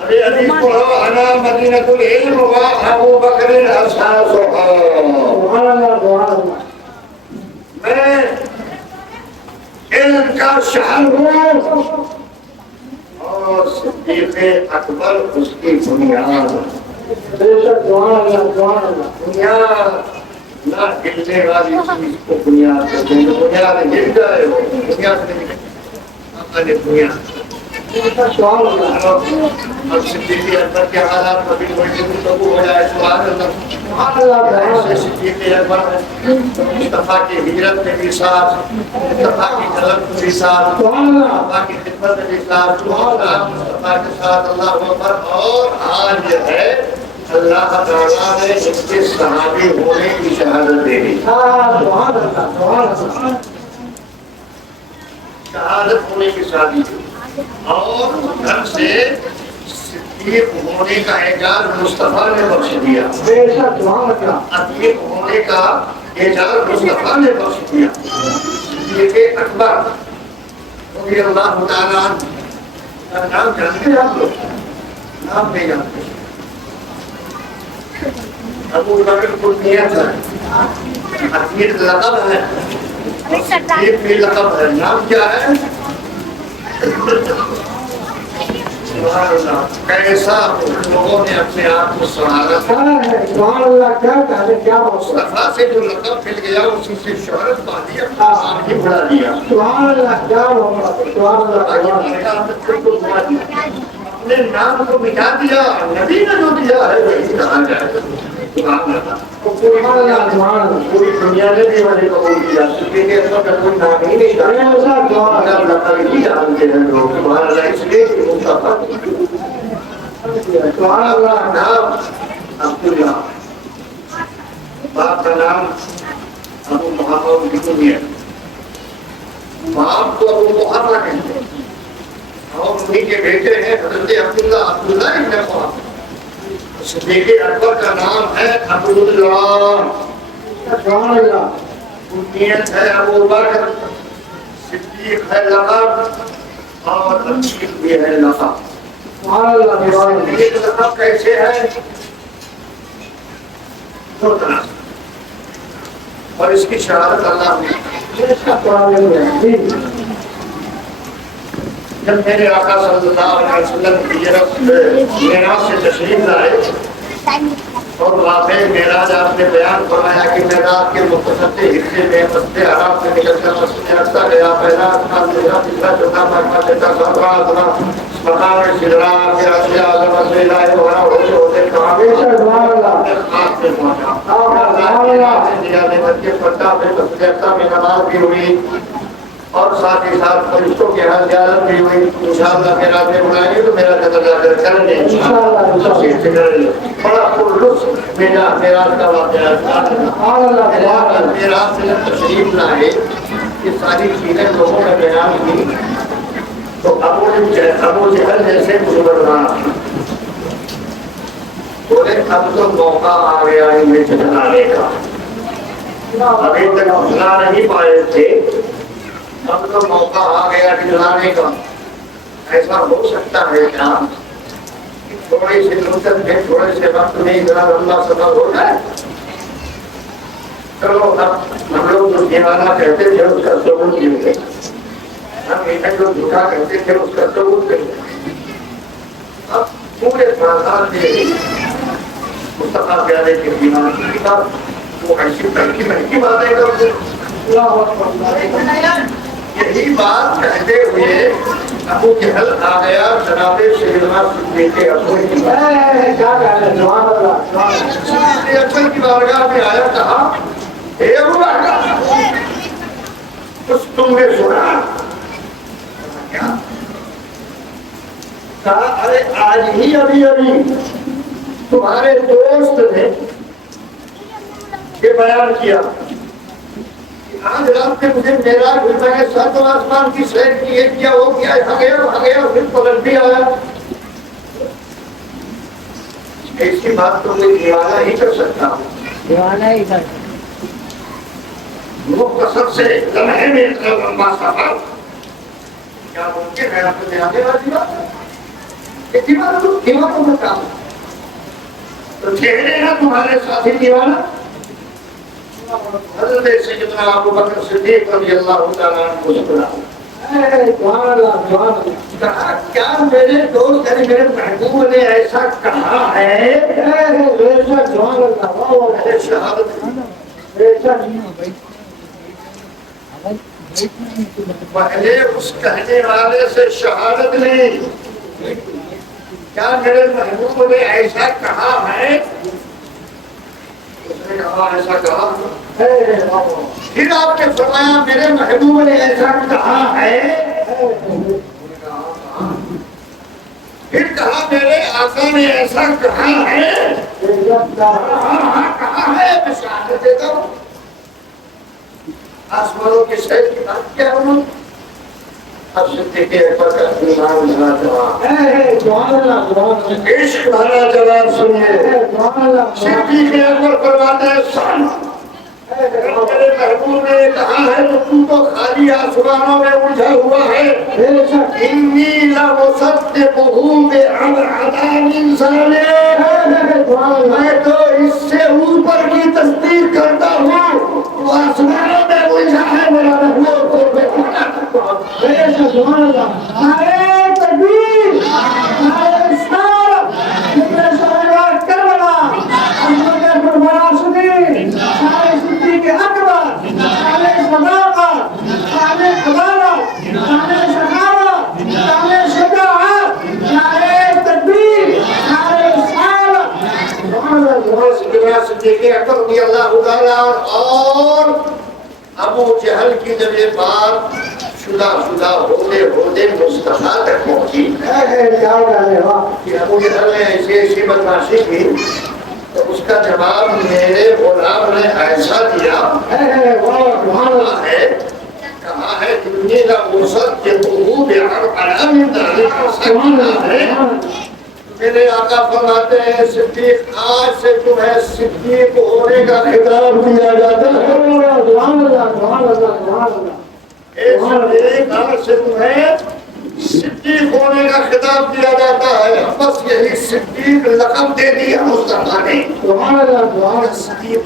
ابھی حدیث پڑھو، انا مدینۃ العلم و ابو بکر اساسها۔ سبحان اللہ سبحان اللہ۔ میں علم کا شہر ہوں اور صدیق اکبر اس کی بنیاد۔ بے شک سبحان اللہ سبحان اللہ۔ بنیاد نہ ہلنے والی چیز کو بنیاد کہتے ہیں، بنیاد ہل جائے وہ بنیاد نہیں کہتے، آقا نے بنیاد۔ سبحان اللہ اب صدیق اکبر کے حالات کبھی بڑی گفتگو ہو جائے، سبحان اللہ سبحان اللہ۔ ایسے صدیق اکبر مصطفیٰ کی ہجرت میں بھی ساتھ، مصطفیٰ کی طلب میں بھی ساتھ، سبحان اللہ۔ مصطفیٰ کی خدمت میں بھی ساتھ، مصطفیٰ کے ساتھ اللہ اکبر۔ اور آج یہ ہے اللہ تعالیٰ نے اس کے صحابی ہونے کی شہادت دے دی، سبحان اللہ سبحان اللہ۔ شہادت ہونے کی شادی دی، اور گھر سے صدیق ہونے کا اعزاز مصطفیٰ نے بخش دیا، بے شک سبحان اللہ۔ عتیق ہونے کا اعزاز مصطفیٰ نے بخش دیا۔ صدیق اکبر رضی اللہ تعالیٰ عنہ کا نام جانتے ہیں آپ لوگ؟ نام نہیں جانتے۔ ابو بکر کنیت ہے، عتیق لقب ہے، صدیق بھی لقب ہے، نام کیا ہے؟ سبحان اللہ، کیسا لوگوں نے اپنے آپ کو سنوارا تھا۔ سبحان اللہ، کیا کہتے کیا مصطفیٰ سے جو لقب مل گیا اسی سے شہرت پالی، اپنا نام ہی بڑھا دیا۔ سبحان اللہ، کیا سبحان اللہ، اپنے نام کو مٹا دیا، نبی نے جو دیا ہے وہی کہا جائے۔ سبحان اللہ، سبحان اللہ، سبحان اللہ۔ پوری دنیا نے بھی انہیں قبول کیا، صدیق اکبر کا کوئی نام ہی نہیں تھا، لقب ہی جانتے ہیں لوگ۔ سبحان اللہ، اس لیے کہ مصطفیٰ سبحان اللہ۔ نام عبداللہ، باپ کا نام ابو محمد بن ہے، باپ کو ابو محمد کہتے ہیں، اور انہیں کے بیٹے ہیں حضرت عبداللہ ابن محمد۔ صدیق اکبر کا نام ہے عبداللہ، سبحان اللہ۔ کنیت ہے ابو بکر، صدیق ہے لقب، اور عتیق بھی ہے لقب۔ سبحان اللہ، سبحان اللہ۔ صدیق لقب کیسے ہے؟ دو طرح سے، اور اس کی شہادت اللہ نے سبحان اللہ۔ جی جب میرے آقا صلی اللہ علیہ وسلم معراج سے تشریف لائے اور واقعی معراج آپ نے بیان فرمایا کہ میں رات کے مختصر حصے میں مسجد حرام سے نکل کر مسجد اقصی گیا، پہلا آسمان دیکھا، تیسرا چوتھا پانچواں چھٹا ساتواں آسمان، مقام سدرا کے راستے اعظم سے لائے وہاں ہوتے کہاں بے شک سبحان اللہ۔ خاص سے پہنچا، سبحان اللہ۔ زیادہ مسجد پڑھتا پھر مسجد اقصی میں نماز بھی ہوئی، اور ساتھ ہی ساتھ فرشتوں کے ہاں زیارت بھی ہوئی۔ انشاءاللہ کہ رات میں بلائیں گے تو میرا قدر لا کر کریں گے بڑا پرلطف معراج کا واقعہ ہے۔ معراج سے جب تشریف لائے یہ ساری چیزیں لوگوں نے بیان کی تو ابو جہل جیسے مسلمان بولے اب تو موقع آ گیا انہیں جھٹلانے کا، ابھی تک جھٹلا نہیں پائے تھے، اب تو موقع آ گیا جھٹلانے کا۔ ایسا ہو سکتا ہے کیا کہ تھوڑی سی مدت میں تھوڑے سے وقت میں اتنا لمبا سفر ہو جائے؟ چلو اب ہم لوگ جو دیوانہ کہتے تھے اس کا ثبوت دیں گے، ہم انہیں جو جھوٹا کہتے تھے اس کا ثبوت دیں گے۔ اب پورے خاندان میں مصطفیٰ پیارے کے دیوان کی کتاب وہ ایسی مہنگی باتیں کرتے یہی بات کہتے ہوئے ابو جہل آ گیا جناب سیدنا صدیق اکبر کی بارگاہ میں آیا، کہا اے ابو بکر کچھ تم نے سنا؟ کیا کہا؟ ارے آج ہی ابھی تمہارے دوست نے یہ بیان کیا، آج رات میں مجھے معراج ہوتا ہے، سات آسمان کی سیر کی، یہ کیا وہ کیا، یہاں گیا پھر پلٹ بھی آیا۔ ایسی بات تو کوئی دیوانہ ہی کر سکتا ہوں، دیوانہ ہی تھا۔ مختصر سے لمحے میں اتنا لمبا سفر کیا ممکن ہے؟ آپ کو دلانے والی بات ہے کہ دیوانوں کا کام تو چہرے نا تمہارے ساتھی دیوانہ۔ حضرت سیدنا ابو بکر صدیق رضی اللہ تعالیٰ عنہ کو سنا، کہا کیا میرے دوست یعنی میرے محبوب نے ایسا کہا ہے؟ شہادت پہلے اس کہنے والے سے شہادت لی، کیا میرے محبوب نے ایسا کہا ہے؟ اس نے کہا ایسا کہا، پھر آپ نے فرمایا میرے محبوب نے ایسا کہا ہے، پھر کہا میرے آقا نے ایسا کہا ہے، کہا ہے، میں شہادت دیتا ہوں۔ آسمانوں کے شہر کی بات کیا ہوں؟ اب صدیق اکبر کا ایمان بھرا جواب، عشق بھرا جواب سنیے۔ صدیق اکبر فرماتے ہیں سن، میرے محبوب نے کہا ہے تو تو خالی آسمانوں میں الجھا ہوا ہے، انی لمصدقہ بأبعد من ذلک، میں تو اس سے اوپر کی تصدیق کرتا ہوں، تو آسمانوں میں الجھا ہے میرا محبوب کو سبحان اللہ۔ نعرہ تکبیر، نعرہ رسالت، ذکر شہداء کربلا، حضرت فرمایا صدیق، نعرہ صدیق اکبر، نعرہ صداقت، نعرہ عدالت، نعرہ سخاوت، نعرہ شجاعت، نعرہ تکبیر، نعرہ رسالت، سبحان اللہ۔ صدیق اکبر رضی اللہ تعالیٰ اور ابو جہل کی جب یہ بات شدہ ہوتے مصطفیٰ تک پہنچی کہ ابو جہل نے ایسی بدماشی کی، تو اس کا جواب میرے غلام نے ایسا دیا، کہا ہے دنیا کا مرسد کے حقوق میرے آقا فرماتے ہیں صدیق آج سے تمہیں صدیق ہونے کا خطاب دیا جاتا ہے، آج سے تمہیں صدیق ہونے کا خطاب دیا جاتا ہے۔ بس یہی صدیق لقب دے دیا مصطفیٰ نے۔ صدیق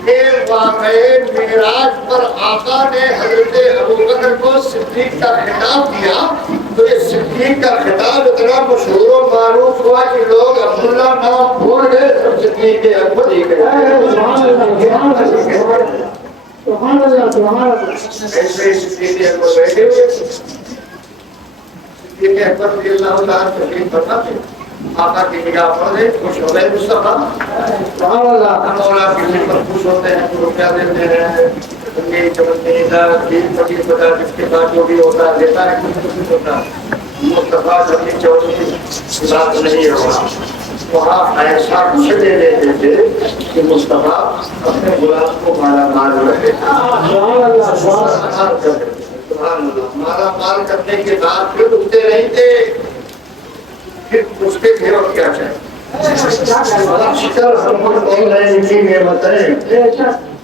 واقعے معراج پر آقا نے حضرت ابوبکر کو صدیق کا خطاب دیا، تو اس صدیق کا خطاب اتنا مشہور و معروف ہوا کہ لوگ عبداللہ نام بھول گئے، سب صدیق اکبر ہی گئے۔ ایسے ہی صدیق اکبر بیٹھے ہوئے، صدیق اکبر رضی اللہ تعالیٰ تشریف فرما تھے، آقا کی نگاہ پر ہے، خوش ہو گئے مصطفیٰ۔ مولا کسی پر خوش ہوتے ہیں تو کیا دیتے ہیں؟ جس کے بعد جو بھی ہوتا ہے دیتا ہے، کچھ ہوتا ہے۔ مصطفیٰ اپنی چوری بات نہیں ہوگا، وہاں ایسا کچھ دے دیتے تھے کہ مصطفیٰ اپنے غلام کو مالا مال رہے، مالا مال کرنے کے بعد پھر رکتے نہیں تھے، پھر پوچھتے تھے اور کیا چاہیے؟ بخش کر ہم کو کی نعمتیں،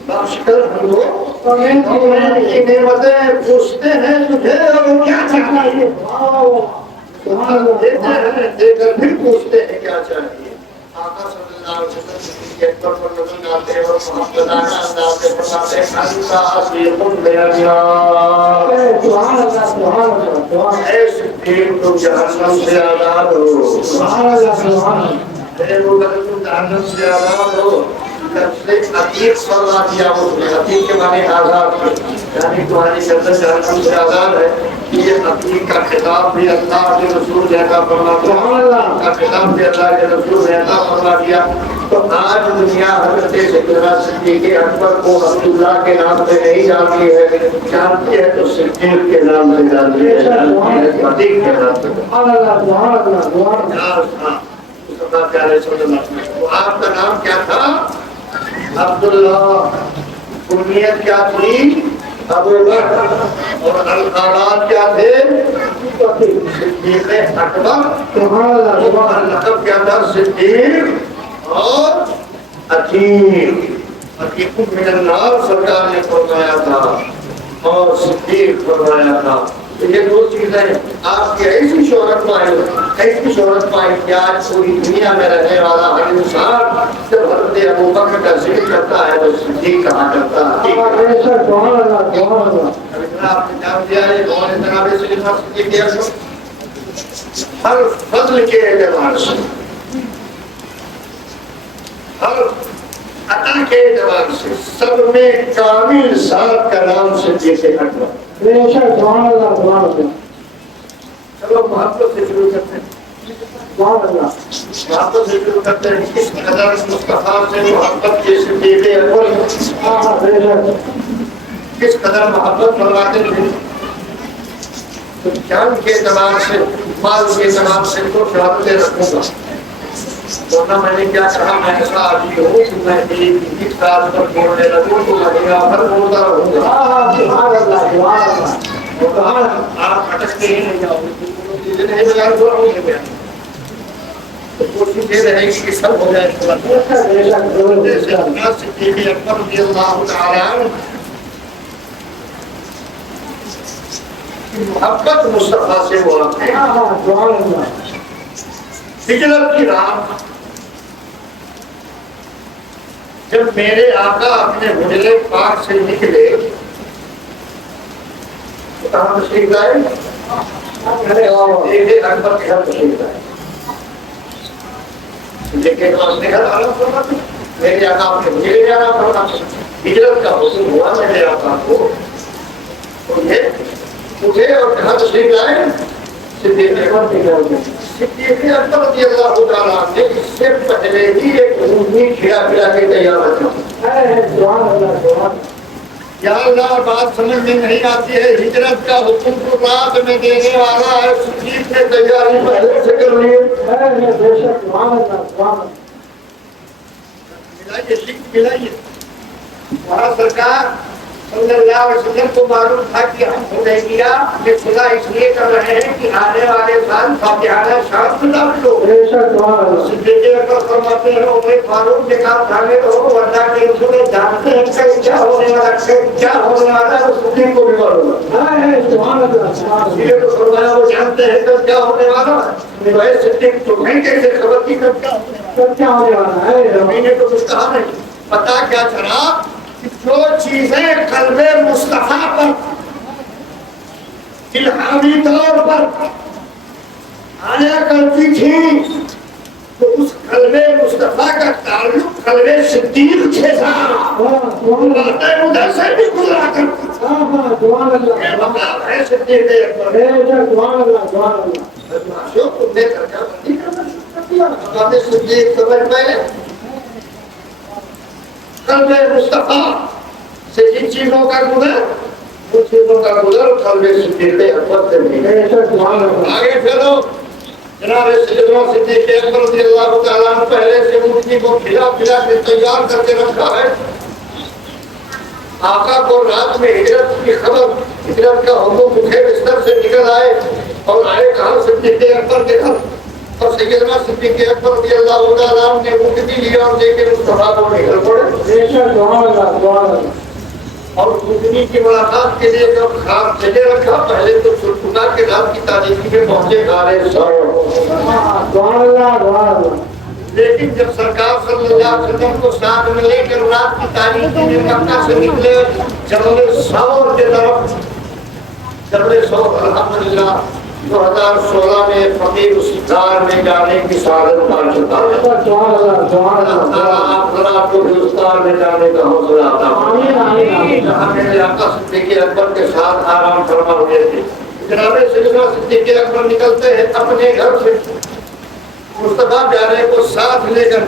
بخش کر ہم کو کی نعمتیں، پوچھتے ہیں تجھے اور کیا چاہیے؟ دیتے ہیں، دے کر پھر پوچھتے ہیں کیا چاہیے؟ آقا صلی اللہ علیہ وسلم کے اکبر پر نظر آتے ہیں اور محمدانہ انداز سے فرماتے ہیں انتا عصیق المیار، اے صدیق تم جہنم سے آزاد ہو، اے ابوبکر تم جہنم سے آزاد ہو۔ عتیق فرما دیا اس نے، عتیق کے معنی آزاد، یعنی تمہاری گردن جہنم سے آزاد ہے۔ یہ عتیق کا خطاب بھی اللہ کے رسول نے عطا فرما دیا، کا خطاب بھی اللہ کے رسول نے عطا فرما دیا۔ تو آج دنیا حضرت سیدنا صدیق اکبر کو عبداللہ کے نام سے نہیں جانتی ہے، جانتی ہے تو صدیق کے نام سے جانتی ہے، عتیق کے نام سے۔ تو آپ کا نام کیا تھا؟ عبداللہ۔ کنیت کیا تھی؟ ابوبکر۔ اور القابات کیا تھے؟ صدیق اکبر۔ لقب کیا تھا؟ صدیق اور عتیق من النار سرکار نے فرمایا تھا اور صدیق فرمایا تھا. یہ دو چیزیں آپ کی ایسی شہرت پائی کہ آج پوری دنیا میں رہنے والا ہر انسان جب حضرت ابو بکر کا ذکر کرتا ہے تو صدیق کہا کرتا ہے. آپ نے جان دیا ہے کون جناب سیدنا صدیق اکبر ہر فضل کے اعتبار سے ہر عطا کے اعتبار سے سب میں کامل ذات کا نام صدیق اکبر. چلو محبت سے شروع کرتے ہیں. محبت سے شروع کرتے ہیں. کس قدر مصطفیٰ سے محبت کے صدیق اکبر کس قدر محبت فرماتے تھے. جان کے اعتبار سے مال کے اعتبار سے تو شہادتیں رکھوں گا ورنہ میں نے کیا کہا میں ایسا آدمی ہوں کہ میں ایک سال پر بولنے لگوں تو مہینہ بھر بولتا رہوں گا. آپ اٹکتے ہی نہیں جاؤ گے. کوشش یہ رہے گی کہ سب ہو جائے. صدیق اکبر رضی اللہ تعالیٰ عنہ محبت مصطفیٰ سے ہوا. ہجرت کی رات جب میرے آقا اپنے حجرے پاک سے نکلے تو کہاں تشریف لائے؟ صدیق اکبر کے گھر تشریف لائے. صدیق اکبر کے گھر آنا پڑا میرے آقا اپنے حجرے جانا پڑا. ہجرت کا حکم ہوا میرے آقا کو مجھے اور کہاں تشریف لائے؟ صدیق اکبر کے گھر میں. صدیق اکبر رضی اللہ تعالیٰ نے اس سے پہلے ہی ایک رومی کھلا کے تیار رکھا. یا اللہ بات سمجھ میں نہیں آتی ہے. ہجرت کا حکم تو رات میں دینے والا ہے. صدیق نے تیاری پہلے سے کر لی. ملائیے وہاں سرکار صلی اللہ علیہ وسلم کو معلوم تھا کہ ہم حدیبیہ میں صلح اس لیے کر رہے ہیں کہ آنے والے سال فاتحانہ شام سے داخل ہو. صدیق اکبر فرماتے ہیں عمر فاروق کے کام دھاگے ہو ورنہ کہ رسول جانتے ہیں کہ کیا ہونے والا ہے. وہ صدیق کو بھی معلوم ہے. یہ تو فرمایا وہ جانتے ہیں کہ کیا ہونے والا ہے. صدیق تمہیں کیسے خبر کی کیا ہونے والا ہے. ہمیں نے تو کچھ کہا نہیں. پتا کیا چلا جو چیزیں قلب مصطفیٰ پر الہامی طور پر آیا کرتی تھی تو اس قلب مصطفیٰ کا تعلق قلب صدیق کے ساتھ باتیں ادھر سے بھی گزرا کرتی تھی. یہ مقام ہے صدیق اکبر. تم نے درجہ بندی کرنا شروع کر دیا. باتیں صدیق سمجھ پائے. قلب مصطفیٰ سے جن چیزوں کا گزر ان چیزوں کا گزر قلب صدیق اکبر سے ملے. آگے چلو. جناب سیدنا صدیق اکبر رضی اللہ تعالیٰ عنہ پہلے سے مٹھی کو کھلا کے تیار کر کے رکھا ہے. آقا کو رات میں ہجرت کی خبر ہجرت کا حکم اٹھے بستر سے نکل آئے اور آئے کہاں صدیق اکبر کے گھر. اور سیدنا صدیق اکبر رضی اللہ تعالیٰ عنہ نے اٹھ بھی لیا اور دیکھ کے مصطفیٰ کو نکل پڑے. اور اٹھنی کی ملاقات کے لیے جب خواب چلے رکھا پہلے تو سلطنہ کے رات کی تاریخی میں پہنچے غارِ ثور. لیکن جب سرکار صلی اللہ علیہ وسلم کو ساتھ میں لے کر رات کی تاریخی میں مکہ سے نکلے جبل ثور کے طرف. جبل ثور الحمدللہ 2016 میں فقیر اس دار میں جانے کی سعادت پا چکا ہے. آپ ذرا کو اس دار میں جانے کا حوصلہ عطا فرمائے. جہاں میرے آقا صدیق اکبر کے ساتھ آرام فرما ہوئے تھے. جناب سیدنا صدیق اکبر نکلتے ہیں اپنے گھر سے مصطفیٰ پیارے کو ساتھ لے کر.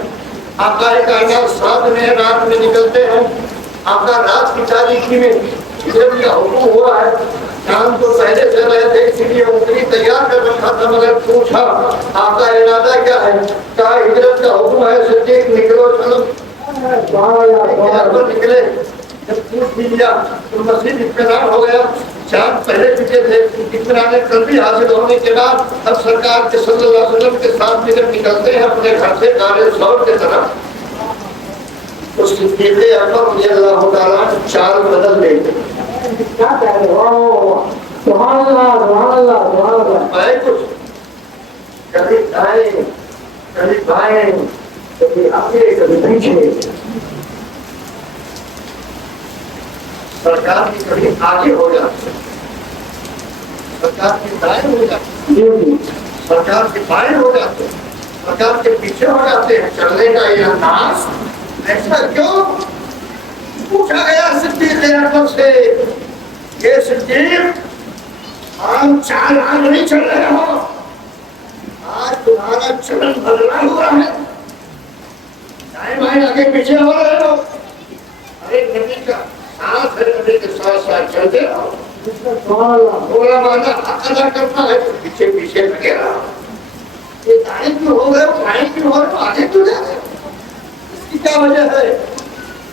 آقا کائنات ساتھ میں رات میں نکلتے ہیں. آقا رات کی تاریخی میں ہجرت کا حکم ہوا ہے. شام تو پہلے سے رہے تھے اسی لیے اونٹنی تیار کر رکھا تھا. مگر پوچھا آپ کا ارادہ کیا ہے؟ کہا ہجرت کا حکم ہے صدیق نکلو چلو. نکلے جب پوچھ لیا تو مسجد اطمینان ہو گیا. چاند پہلے پیچھے تھے, اطمینان قلبی حاصل ہونے کے بعد اب سرکار کے صلی اللہ علیہ وسلم کے ساتھ جب نکلتے ہیں اپنے گھر سے کارے سور کی طرف, تو صدیق اکبر رضی اللہ تعالیٰ چال بدل دیتے. کیا کہہ رہے ہو؟ سبحان اللہ سبحان اللہ سبحان اللہ. میں کچھ کبھی دائیں کبھی بائیں کبھی آگے کبھی پیچھے, سرکار کی کبھی آگے ہو جاتی, سرکار کی دائیں ہو جاتی, سرکار کے بائیں ہو جاتے, سرکار کے پیچھے ہو جاتے ہیں. چلنے کا یہ انداز ایسا کیوں؟ پوچھا گیا صدیق اکبر سے, یہ صدیق عام چال آج نہیں چل رہے ہو, آج تمہارا چلن بدلا ہوا ہے, دائیں بائیں آگے پیچھے ہو رہے ہو. ارے نبی کا ساتھ ہے, نبی کے ساتھ ساتھ چلتے رہو. بولا مانا حق ادا کرنا ہے تو پیچھے پیچھے لگے رہو. یہ دائیں کیوں ہو گئے ہو, بائیں کیوں ہو رہے ہو, آگے کیوں جا رہے ہو؟ اس کی کیا وجہ ہے؟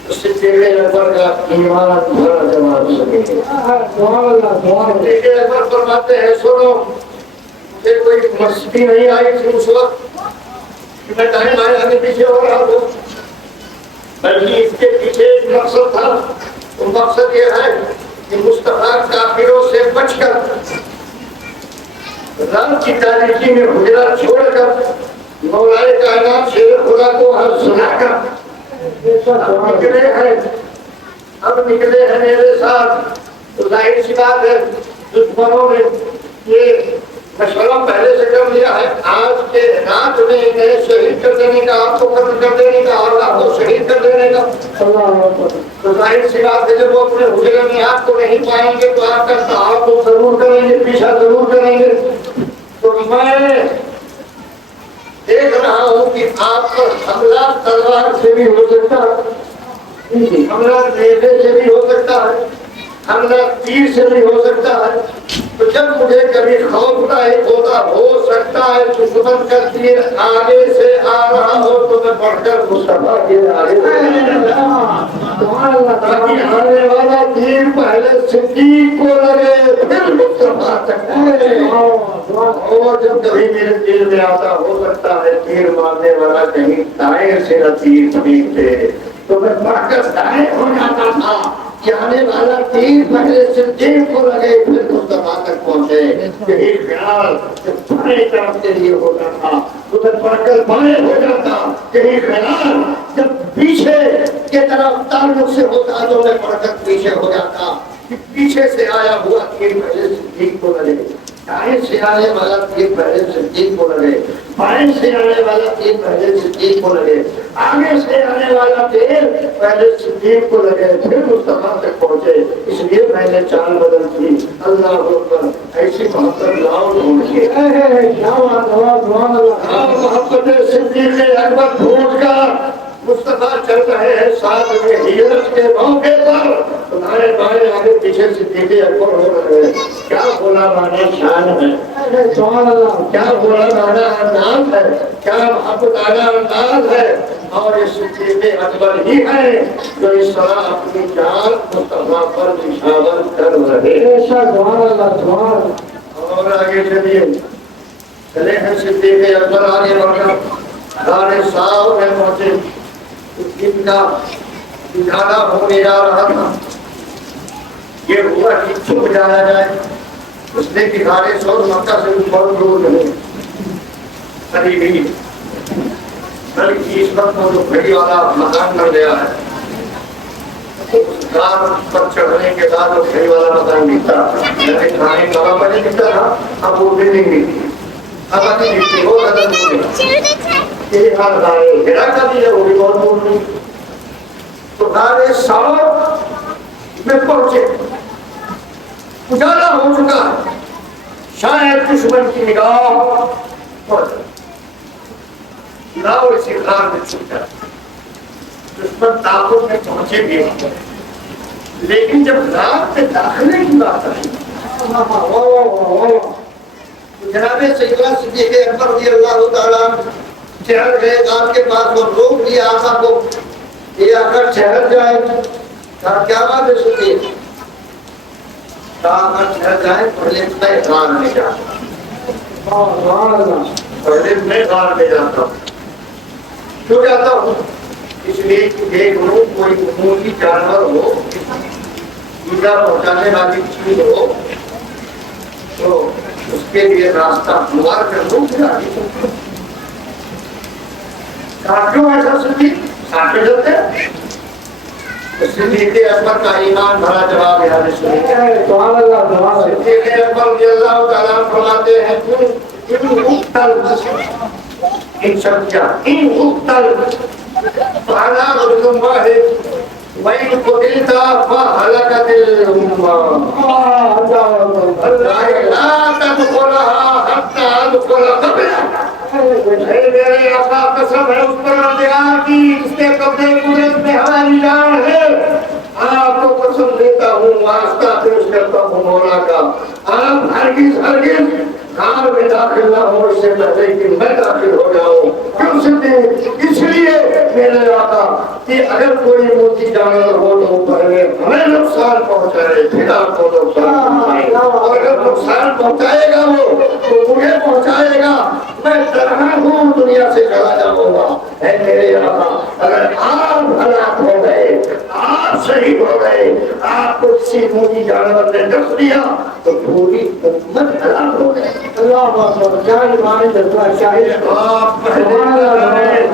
اس سے تیرے اکبر کا ایمان بھرا جواب سکے. تیرے اکبر فرماتے ہیں سنو, مجھے کوئی مستی نہیں آئی تھی اس وقت کہ میں دائیں بائیں آگے پیچھے ہو رہا ہوں, بلکہ اس کے پیچھے ایک مقصد تھا. وہ مقصد یہ ہے کہ مصطفیٰ کافروں سے بچ کر, رات کی تاریکی میں حجرہ چھوڑ کر, مولا کائنات شیر خدا کو ہر سنا کر اب نکلے ہیں میرے ساتھ. تو ظاہر سی بات ہے دشمنوں نے یہ مشورہ پہلے سے کر لیا ہے, آج کے رات میں انہیں شہید کر دینے کا, آپ کو قتل کر دینے کا اور آپ کو شہید کر دینے کا. تو ظاہر سی بات ہے جب وہ اپنے حجرے میں آپ کو نہیں پائیں گے تو آپ کا تعاون تو ضرور کریں گے, پیچھا ضرور کریں گے. تو میں دیکھ رہا ہوں کہ آپ پر حملہ تلوار سے بھی ہو سکتا ہے, حملہ نیزے سے بھی ہو سکتا ہے, حملہ تیر سے بھی ہو سکتا ہے. تو جب مجھے کبھی خوف لاحق ہوتا ہو سکتا ہے دشمن کا تیر آگے سے آ رہا ہو تو میں بڑھ کر مصطفیٰ کے آگے تاکہ آنے والا تیر پہلے صدیق کو لگے پھر مصطفیٰ تک. اور جب کبھی میرے دل میں آتا ہو سکتا ہے تیر مارنے والا کہیں دائیں سے نہ تیر پھینکتے تو میں بڑھ کر دائیں ہو جاتا تھا کہ آنے والا تیر پہلے صدیق کو لگے پھر مصطفیٰ تک پہنچے. یہی خیال جب بائیں طرف کے لیے ہوتا تھا ادھر بڑھ کر بائیں ہو جاتا. یہی خیال جب پیچھے کے طرف تعلق سے ہوتا تو میں بڑھ کر پیچھے ہو جاتا کہ پیچھے سے آیا ہوا تیر پہلے صدیق کو لگے, دائیں سے آنے والا تیر پہلے صدیق کو لگے, بائیں سے آنے والا تیر پہلے صدیق کو لگے, آگے سے آنے والا تیر پہلے صدیق کو لگے پھر مصطفیٰ تک پہنچے. اس لیے میں نے چال بدل کی. اللہ اکبر, ایسی محبت لاؤ ڈھونڈ محبت صدیق اکبر ڈھونڈ کر مصطفیٰ چل رہے ہیں ساتھ میں ہجرت کے موقع پر. تمہارے بائیں آگے پیچھے صدیق اکبر ہو رہے ہیں. کیا بولا مانا شان ہے, کیا بولا مانا انداز ہے, کیا محبت آنا انداز ہے. اور یہ صدیق اکبر ہی ہے جو اس طرح اپنی جان مصطفیٰ پر نشاور کر رہے ہیں. اور آگے چلیے, چلے ہیں صدیق اکبر آگے بڑھ کر دار صاحب میں پہنچے. دن کا اجالا ہونے جا رہا تھا. یہ ہوا کہ چھپ جایا جائے, اس نے کھارے سور مکہ سے بہت دور نہیں قریب ہی, بلکہ اس وقت وہ جو گھڑی والا مکان بن گیا ہے اس کار پر چڑھنے کے بعد وہ گھڑی والا مکان دکھتا تھا. یعنی کھانے کا پہلے دکھتا تھا, اب وہ بھی نہیں دکھتی, اب ابھی دکھتی وہ قدم نہیں دکھتی. یہ حال گھڑا کا بھی ہے, وہ بھی بہت دور نہیں. تو غار ثور میں پہنچے, اجالا ہو چکا, شاید دشمن کی نگاہ لاؤ اسی غار میں چھپ جائے. دشمن طاقت میں پہنچے بھی, لیکن جب غار میں داخلے کی بات آئی تو جناب سیدنا صدیق اکبر رضی اللہ تعالیٰ چہر گئے غار کے پاس, وہ روک لیا آقا کو, یہ آ کر ٹھہر جائے. کیا بات ہے سنیے ٹھہر جائیں پہلے میں غار میں جاتا ہوں پہلے میں غار میں جاتا ہوں کیوں جاتا ہوں اس لیے کہ دیکھ لوں کوئی عمومی جانور ہو ایزا پہنچانے والی چیز ہو تو اس کے لیے راستہ ہموار کر دوں پھر آگے کیوں ایسا سنی ساتھ جاتے صدیق اکبر کا ایمان بھرا جواب یاد صدیق اکبر رضی اللہ تعالیٰ فرماتے ہیں ان شخص ان اقتل فعلا رجل واحد وَإِن قُتِلْتَ فَهَلَكَتِ الْأُمَّةُ لَا تَدْخُلَهَا حَتَّى أَدْخُلَ قَبْلَهَا اے میرے آقا قسم ہے اس پروردگار کی جس کے قبضے قدرت میں ہماری جان ہے آپ کو قسم دیتا ہوں واسطہ پیش کرتا ہوں مولا کا آپ ہرگز غار میں داخل نہ ہو اس سے پہلے کہ میں داخل ہو جاؤں کیوں صدیق اس لیے میرے آقا کہ اگر کوئی موتی جانور ہو تو پہلے ہمیں نقصان پہنچائے پھر آپ کو نقصان پہنچائے اور اگر نقصان پہنچائے گا وہ تو مجھے پہنچائے گا میں تنہا ہوں دنیا سے چلا جاؤں گا اے میرے آقا اگر آپ ہلاک ہو گئے آپ شہید ہو گئے آپ کو کسی موتی جانور نے ڈس دیا تو پوری امت ہلاک ہو گئے اللہ اکبر جان مان جذبہ شاہد آپ پہلے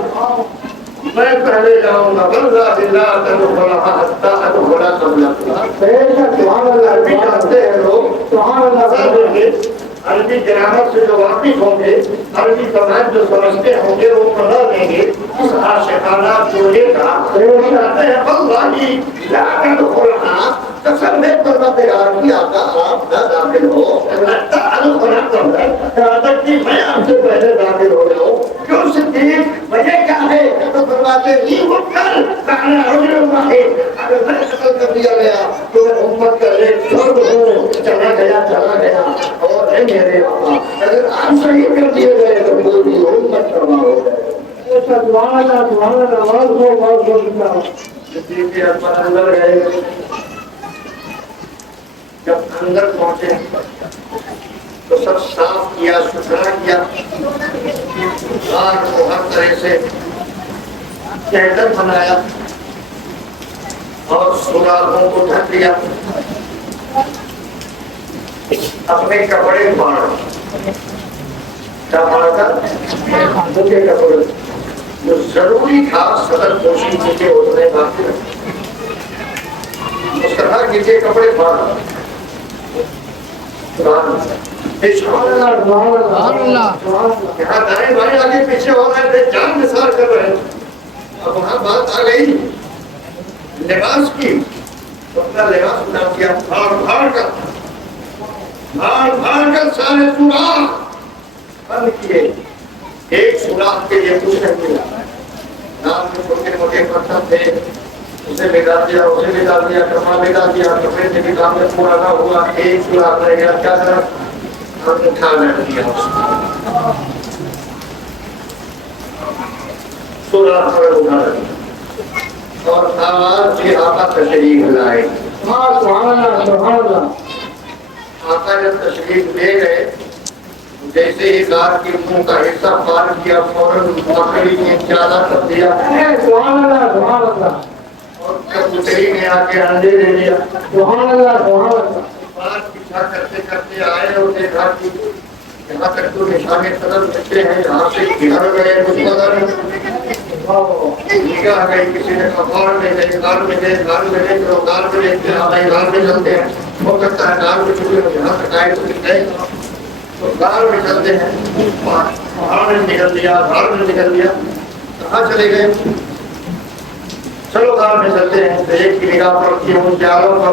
میں پہلے جاؤں گا واللہ باللہ تدخلها حتى ادخل قبلها بے شک سبحان اللہ عربی جانتے ہیں لوگ سبحان اللہ عربی گرامر سے جو واقف ہوں گے عربی زبان جو سمجھتے ہوں گے وہ پڑھا دیں گے اس عاشقانہ جوڑے کا کہتے ہیں واللہ لا تدخلها قسم ہے پروردگار کی آقا آپ نہ داخل ہو حتى ادخل قبلها کہ میں آپ سے پہلے داخل ہو جاؤں کیوں صدیق وجہ کیا ہے تو فرماتے ہیں مقتل کہنا رجل واحد اگر میں قتل کر دیا گیا تو میں امت کا ایک فرد ہوں چلا گیا اور ہے میرے آقا اگر آپ شہید کر دیے گئے تو پوری امت تباہ ہو گئے سبحان اللہ آواز کو صدیق اکبر اندر گئے جب اندر پہنچے تو سب صاف کیا ستھرا کیا غار کو ہر طرح سے کیٹر بنایا اور سوراخوں کو ڈھک دیا اپنے کپڑے پھاڑ کیا پھاڑا تھا کے کپڑے جو ضروری تھا صدر پوشی کے اتنے باقی رکھے اس طرح کے کپڑے پھاڑا یہاں دائیں بائیں آگے پیچھے ہو رہے تھے جان نثار کر رہے تھے اب وہاں بات آ گئی لباس کی تو اپنا لباس اٹھا کیا بھاڑ کر سارے سوراخ بند کیے ایک سوراخ کے لیے کچھ نہیں ملا نام میں چھوٹے موٹے پتھر تھے اسے بگا دیا اسے بگا دیا کپڑا بگا دیا کپڑے سے بھی کام میں پورا نہ ہوا ایک سوراخ رہ گیا کیا کرا ہم نے کھا بیٹھ دیا سوراخ پر اٹھا دیا اور آواز کی آقا تشریف لائے آقا جب تشریف لے گئے جیسے ہی غار کے منہ کا حصہ پار کیا فوراً مکڑی نے چادہ کر دیا اور کبوتری نے آ کے انڈے دے دیا بات پیچھا کرتے کرتے آئے اور دیکھا کہ یہاں تک تو نشان قدم بچے ہیں یہاں سے گھر گئے کچھ قدر نگاہ گئی کسی نے غار میں گئے غار میں گئے غار میں گئے تو غار میں دیکھتے ہیں غار میں چلتے ہیں ہو سکتا ہے غار میں چھوٹے ہو یہاں تک آئے تو گئے تو غار میں چلتے ہیں پہاڑ میں نکل دیا غار میں نکل دیا کہاں چلے گئے چلو غار میں چلتے ہیں تو ایک کی نگاہ پڑتی ہے ان جالوں پر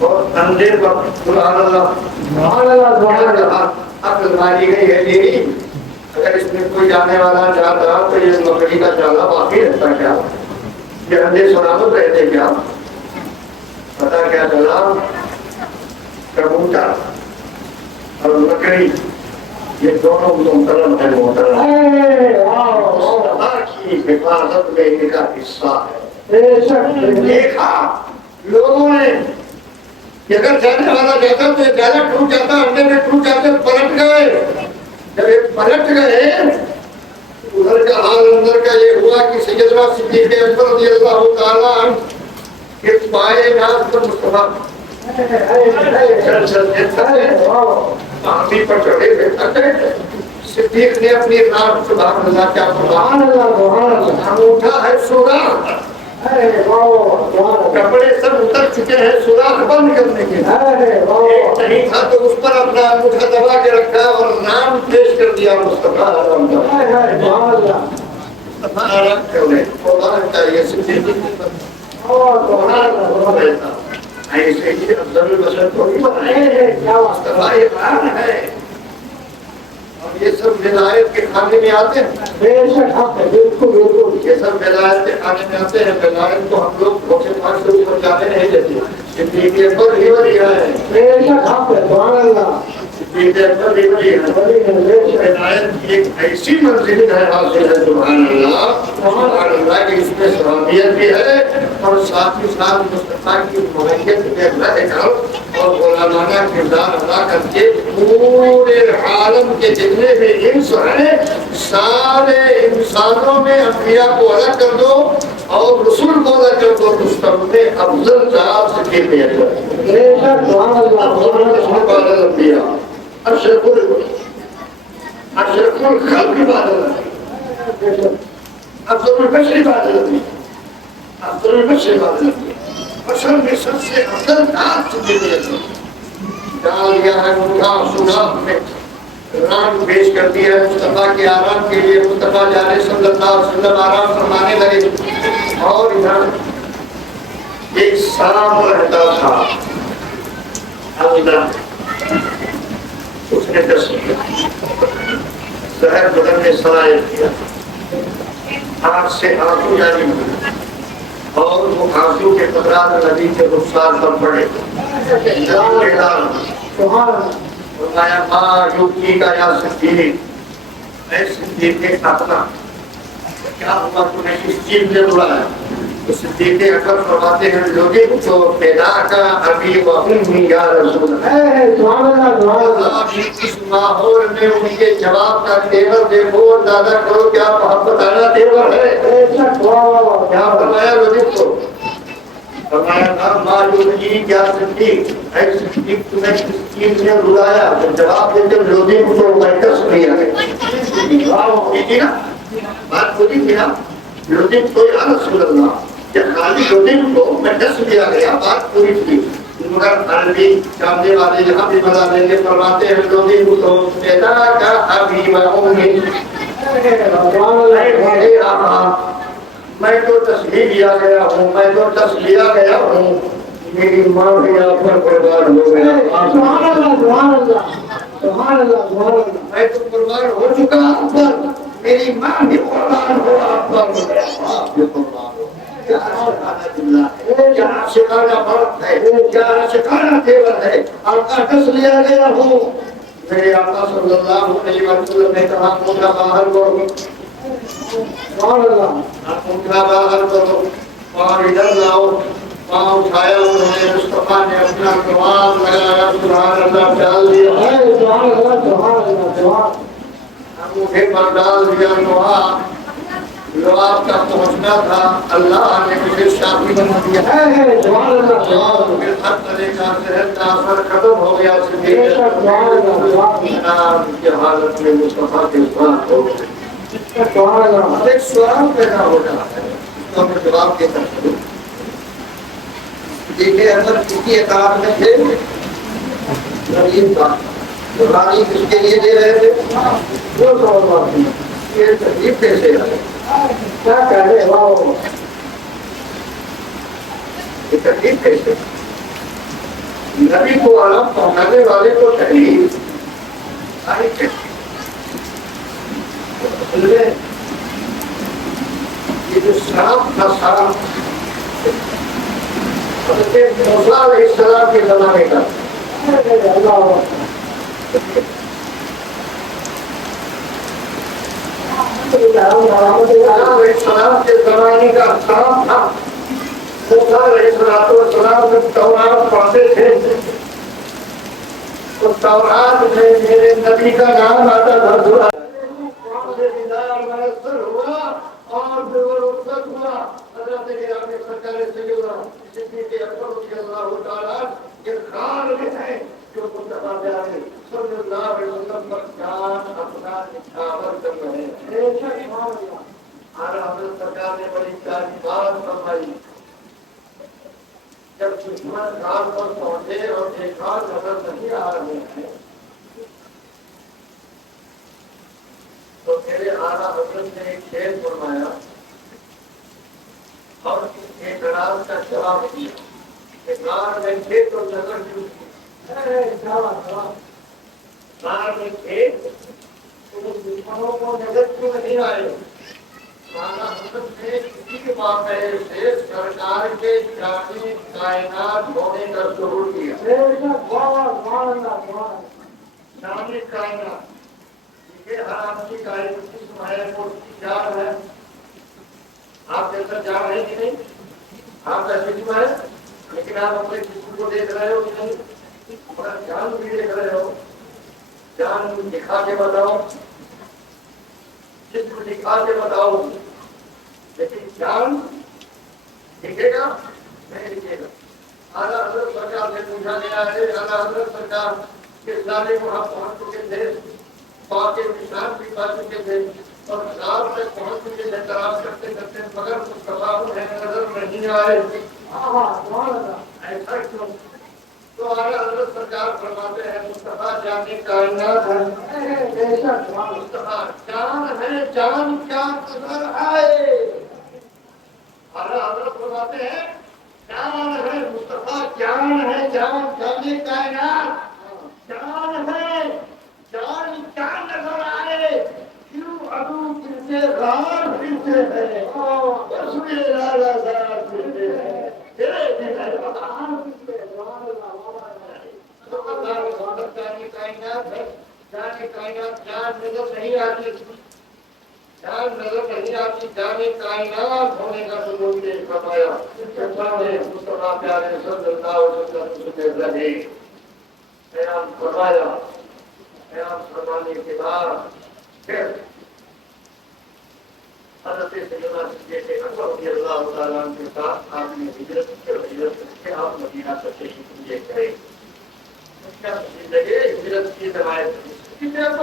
اور اندھے پر سبحان اللہ عقل ماری گئی ہے جی اگر اس میں کوئی جانے والا جاتا تو یہ مکڑی کا جالا باقی رہتا کیا یہ اندھے سلامت رہتے کیا پتا کیا چلا کبوتر اور مکڑی یہ دونوں محترم ہے محترم کی حفاظت میں ان کا حصہ ہے دیکھا لوگوں نے کہ اگر جانے والا جاتا تو یہ زیادہ ٹوٹ جاتا، انڈے میں ٹوٹ جاتے، پلٹ گئے. جب یہ پلٹ گئے ادھر کا حال اندر کا یہ ہوا کہ سیدنا صدیق اکبر رضی اللہ تعالیٰ عنہ کے پائے ناز پر مصطفیٰ آمی پر چڑھے ہوئے. صدیق نے اپنی ناز سبحان اللہ کیا فرمایا، انگوٹھا ہے سوراخ، کپڑے سب اتر چکے ہیں سوراخ بند کرنے کے لیے. ایک نہیں تھا تو اس پر اپنا انگوٹھا دبا کے رکھا اور نام پیش کر دیا مصطفیٰ آرام کر لیں. قرآن چاہیے صدیق ایسے ہی افضل البشر کو نہیں بنائے، مصطفیٰ قرآن ہے. اور یہ سب ولایت کے کھانے میں آتے ہیں، بے شک حق ہے، بالکل بالکل. یہ سب ولایت کے کھانے میں آتے ہیں. ولایت کو ہم لوگ دھوکے پاس سے اوپر جانے نہیں دیتے. صدیق اکبر ہی ولی ہے، بے شک حق ہے. سبحان اللہ. صدیق اکبر ہی ولی ہے. ولایت کی ایک ایسی منزل ہے حاصل ہے. سبحان اللہ سبحان اللہ کہ اس میں صحابیت بھی ہے اور ساتھ ہی ساتھ مصطفیٰ کی محیط میں رہ کر اور غلامانہ کردار ادا کر کے پورے عالم کے جتنے بھی انس ہیں سارے انسانوں میں انبیاء کو الگ کر دو اور رسول کو الگ کر دو. مصطفیٰ نے افضل ذات سے کی پیش ہے. افضل الانبیاء اشرف الخلق بعد افضل البشر بعد افضل البشر بعد بشر میں سب سے افضل ذات سے کی پیش ہے. ڈال گیا ہے انگوٹھا سوراخ میں، ران پیش کر دیا ہے مصطفیٰ کے آرام کے لیے. مصطفیٰ جانے صلی اللہ علیہ وسلم آرام فرمانے لگے اور ادھر ایک سانپ رہتا تھا. اللہ اس نے دس کیا، زہر بدن میں سرائے کیا، آنکھ سے آنسو جاری ہوئے اور وہ آنسو کے قطرات نبی کے رخسار پر پڑے. فرمایا ماں یوکی کا یا صدیق، اے صدیق اکبر کیا ہوا تمہیں اس چیز نے بلایا؟ تو صدیق اکبر فرماتے ہیں لوگوں کو پیدا کا ابھی و امی یا رسول اللہ. اس ماحول میں ان کے جواب کا تیور دیکھو اور دادا کرو کیا محبت آنا تیور ہے. کیا فرمایا لوگوں کو؟ فرمایا تھا ماجوکی کیا صدیق، اے صدیق تمہیں کس چیز نے بلایا؟ جواب دیتے لوگوں کو میں کس لیا ہے نا بات بولی تھی نا لوگوں کو یا رسول اللہ یا خالی لوگوں کو میں دس لیا گیا. بات پوری تھی مگر عربی جاننے والے یہاں بھی بتا دیں گے. فرماتے ہیں لوگوں کو پیدا کا ابھی و امی، میں تو تصویر لیا گیا ہوں، میں تو ٹس لیا گیا ہوں، میری ماں بھی آپ پر قربان ہو گیا. میں تو قربان ہو چکا آپ پر، میری ماں بھی قربان ہو آپ پر، آپ بھی قربان ہو. کیا عاشقانہ فرق ہے، کیا عاشقانہ تیور ہے. آپ کا ٹس لیا گیا ہوں. میرے آقا صلی اللہ علیہ وسلم نے کہا مجھے باہر کرو، انٹھا باہر کرو، پاؤں ادھر لاؤ. پاؤں اٹھایا انہوں نے، مصطفیٰ نے اپنا کمال لگایا، سبحان اللہ ڈال دیا، انگوٹھے پر ڈال دیا. لواب کا پہنچنا تھا، اللہ نے مجھے شافی بنا دیا اور پھر ہر طرح کا صحت کا اثر ختم ہو گیا. کی حالت میں مصطفیٰ کے ساتھ ہو گئے. ایک سوال پیدا ہو رہا ہے تو ہمیں جواب دیتا ہوں. دیکھیں اگر کسی اعتراض میں تھے غریب تھا قربانی کس کے لیے دے رہے تھے؟ وہ سوال یہ تکلیف کیسے ہے؟ کیا کہہ رہے ہیں؟ یہ تکلیف کیسے؟ نبی کو علم پہنچانے والے کو تکلیف آئی کیسے؟ یہ جو سانپ تھا، سانپ حضرت موسیٰ علیہ السلام کے زمانے کا، علیہ السلام کے زمانے کا سانپ تھا. موسیٰ علیہ السلام جب تورات پڑھتے تھے تو تورات میں میرے نبی کا نام آتا تھا، مجھے دیدار میسر ہوا اور پھر وہ رخصت ہوا۔ حضرت گرامی سرکار سیدنا صدیق اکبر رضی اللہ تعالیٰ یہ خان میں ہیں جو مصطفیٰ پیارے صلی اللہ علیہ وسلم پر جان اپنا نچھاور کر رہے ہیں۔ اعلیٰ حضرت سرکار نے بڑی پیاری بات فرمائی، جب دشمن گھاٹ پر پہنچے اور دیکھا نظر نہیں آ رہے ہیں تو میرے اعلیٰ حضرت نے ایک شعر فرمایا اور اس اعتراض کا جواب دیا کہ غار میں تھے تو نظر کیوں کی؟ غار میں تھے تو دشمنوں کو نظر کیوں نہیں آئے؟ اعلیٰ حضرت نے اسی واقعے سے سرکار کے جامع کائنات ہونے کا ظہور کیا۔ جامع کائنات یہ ہر آدمی کا ایک قسم ہے، وہ جان ہے۔ آپ جیسا جان ہے کہ نہیں؟ آپ کا جسم ہے لیکن آپ اپنے جسم کو دیکھ رہے ہو کہ نہیں؟ اپنا جان بھی دیکھ رہے ہو؟ جان دکھا کے بتاؤ، جسم دکھا کے بتاؤ، لیکن جان دکھے گا نہیں دکھے گا۔ اعلیٰ حضرت سرکار سے پوچھا گیا ہے، اعلیٰ حضرت سرکار کے سارے وہاں پہنچ چکے تھے، پاک نشان بھی پا چکے تھے اور غار تک پہنچ چکے تھے، تلاش کرتے کرتے مگر مصطفیٰ انہیں نظر نہیں آئے۔ ایسا کیوں؟ تو اعلیٰ حضرت سرکار فرماتے ہیں مصطفیٰ جان کائنات ہے، مصطفیٰ جان ہے، جان کیا نظر آئے؟ اعلیٰ حضرت فرماتے ہیں جان ہے، مصطفیٰ جان ہے، جان جان کائنات جان ہے، جان کیا نظر آئے؟ کیوں ابو پھرتے غار پھرتے ہیں، رسول اللہ پھرتے ہیں، کائنات ہے، جان کائنات جان نظر نہیں آتی، جان نظر نہیں آتی، جان کائنات ہونے کا ضرور نے فرمایا۔ مصطفیٰ پیارے صلی اللہ علیہ وسلم سے رہے بیان فرمایا، بیان فرمانے کے بعد پھر حضرت سیدنا صدیق اکبر رضی اللہ تعالیٰ عنہ کے ساتھ آپ نے ہجرت کی اور ہجرت کر کے آپ مدینہ تشریف لے گئے۔ ہجرت کی روایت جناب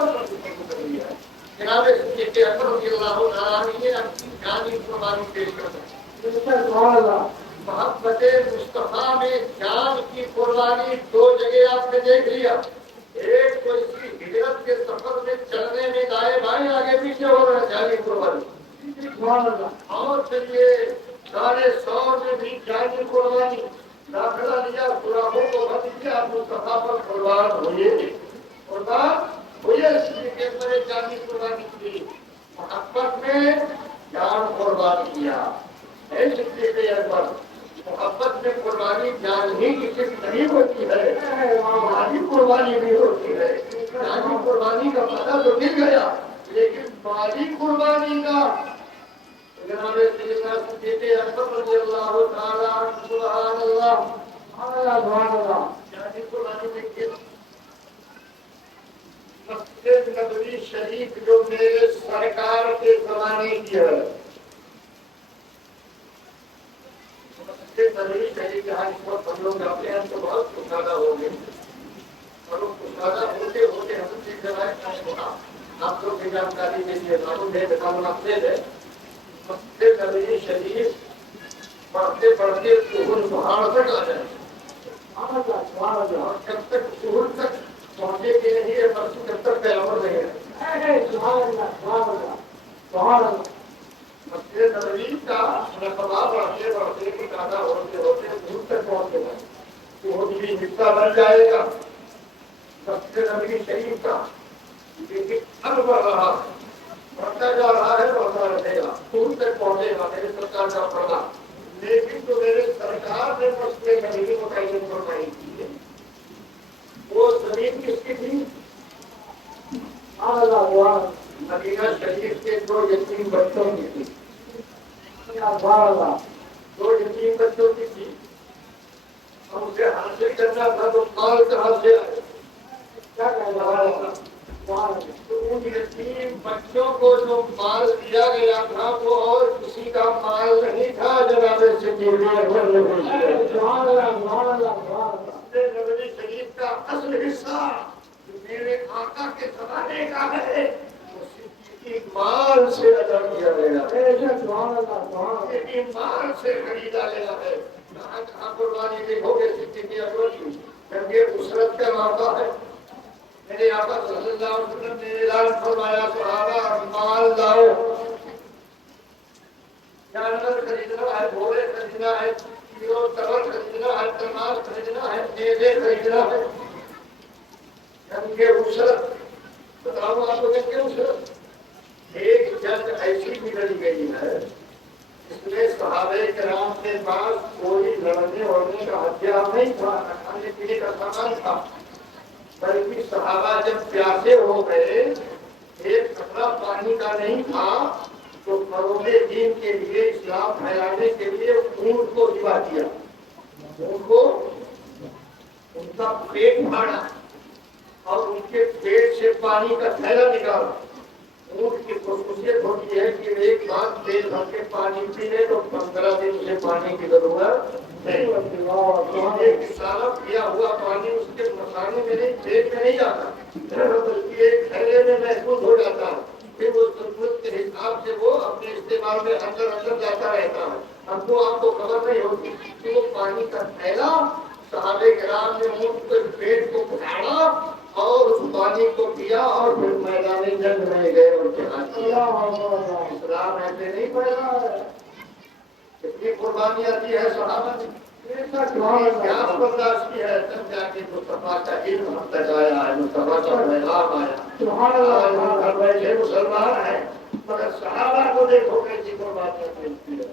صدیق اکبر رضی اللہ تعالیٰ عنہ نے اپنی جانی قربانی پیش کرنا۔ محبت مصطفیٰ میں جان کی قربانی دو جگہ آپ نے دیکھ لیا، ایک تو اسی ہجرت کے سفر میں چلنے میں دائیں بائیں آگے پیچھے ہو رہا ہے جانی قربانی، اور پھر یہ سارے سور میں بھی جانی قربانی داخلہ لیا، سراخوں کو بھر دیا، آپ مصطفیٰ پر قربان ہوئے، قربان ہوئے، اس لیے کہ جانی قربانی کی محبت میں جان قربان کیا۔ اکبر محبت میں قربانی جان ہی کی صرف نہیں ہوتی ہے، مالی قربانی بھی ہوتی ہے۔ جانی قربانی کا پتہ تو مل گیا، لیکن مالی قربانی کا جناب سیدنا صدیق اکبر رضی اللہ تعالیٰ عنہ سبحان اللہ سبحان اللہ جانی قربانی میں کس مسجد نبوی شریف جو میرے سرکار کے زمانے کی ہے، نبوی شریف جہاں اس وقت ہم لوگ جاتے ہیں تو بہت کشادہ ہو گئے، اور وہ کشادہ ہوتے ہوتے ہم سے روایت نہیں ہوگا، آپ لوگ کی جانکاری کے لیے معلوم ہے، مسجد ہے، مسجد نبوی شریف پڑھتے پڑھتے ظہر پہاڑ تک آ جائے، اور جب تک ظہر تک پہنچے کہ نہیں ہے بس جب تک قیامت نہیں ہے۔ مسجد نبوی کا رقبہ بڑھتے بڑھتے زیادہ ہوتے ہوتے دور تک پہنچے گا، وہ بھی حصہ بن جائے گا مسجد نبوی شریف کا، لیکن اب بڑھ رہا ہے، بڑھتا جا رہا ہے، بڑھتا رہے گا، دور تک پہنچے گا میرے سرکار کا پردہ، لیکن جو میرے سرکار نے مسجد نبوی کو تعین فرمائی کی ہے وہ زمین کس کی تھی؟ مدینہ شریف کے دو یتیم بچوں کی تھی۔ دو یتیم بچوں کی تھی، ہم اسے حاصل کرنا تھا تو مال کہاں سے آئے؟ کیا کہنا ہے؟ تو ان یتیم بچوں کو جو مال دیا گیا تھا وہ اور کسی کا مال نہیں تھا جناب صدیق نبوی شریف کا اصل حصہ جو میرے آقا کے زمانے کا ہے وہ صدیقی مال سے ادا کیا گیا، مال سے خریدا گیا ہے۔ کہاں کہاں قربانی دیکھو گے صدیقی اکبر کی، جنگ اسرت کا موقع ہے، میرے آقا صلی اللہ علیہ وسلم نے اعلان فرمایا صحابہ مال لاؤ، جانور خریدنا ہے، گھوڑے خریدنا ہے، کیلو چاول خریدنا ہے، تماش خریدنا ہے، میوے خریدنا ہے۔ جنگ اسرت، بتاؤ آپ کو جنگ اسرت ایک جنگ ایسی بگڑ گئی ہے اس میں صحابہ کرام کے پاس کوئی لڑنے وڑنے کا ہتھیار نہیں تھا، کھانے پینے کا سامان تھا، بلکہ صحابہ جب پیاسے ہو گئے، ایک قطرہ پانی کا نہیں تھا تو فروغ دین کے لیے، اسلام پھیلانے کے لیے اونٹ کو ذبح کیا، اونٹ کو ان کا پیٹ پھاڑا اور ان کے پیٹ سے پانی کا تھیلا نکالا۔ اونٹ کی خصوصیت ہوتی ہے کہ ایک بار پیٹ بھر کے پانی پی لے تو 15 دن سے پانی کی ضرورت نہیں ہوتی۔ ایک سالب کیا ہوا پانی اس کے مسانے میں نہیں، پیٹ میں نہیں جاتا بلکہ ایک تھیلے میں محفوظ ہو جاتا ہے، پھر وہ ضرورت کے حساب سے وہ اپنے استعمال میں اندر جاتا رہتا ہے۔ ہم کو آپ کو خبر نہیں ہوتی کہ وہ پانی کا تھیلا صحابہ کرام نے اونٹ کے پیٹ کو پھاڑا اور اس پانی کو پیا اور پھر میدان جنگ میں گئے اور جہاد کیا۔ اسلام ایسے نہیں پڑھا ہے، اتنی قربانی آتی ہے صحابہ نے، کیا برداشت کی ہے، تب جا کے مصطفیٰ کا علم ہم تک آیا ہے، مصطفیٰ کا پیغام آیا، آج ہم گھر بیٹھے مسلمان ہیں مگر صحابہ کو دیکھو کیسی قربانیاں ملتی ہے۔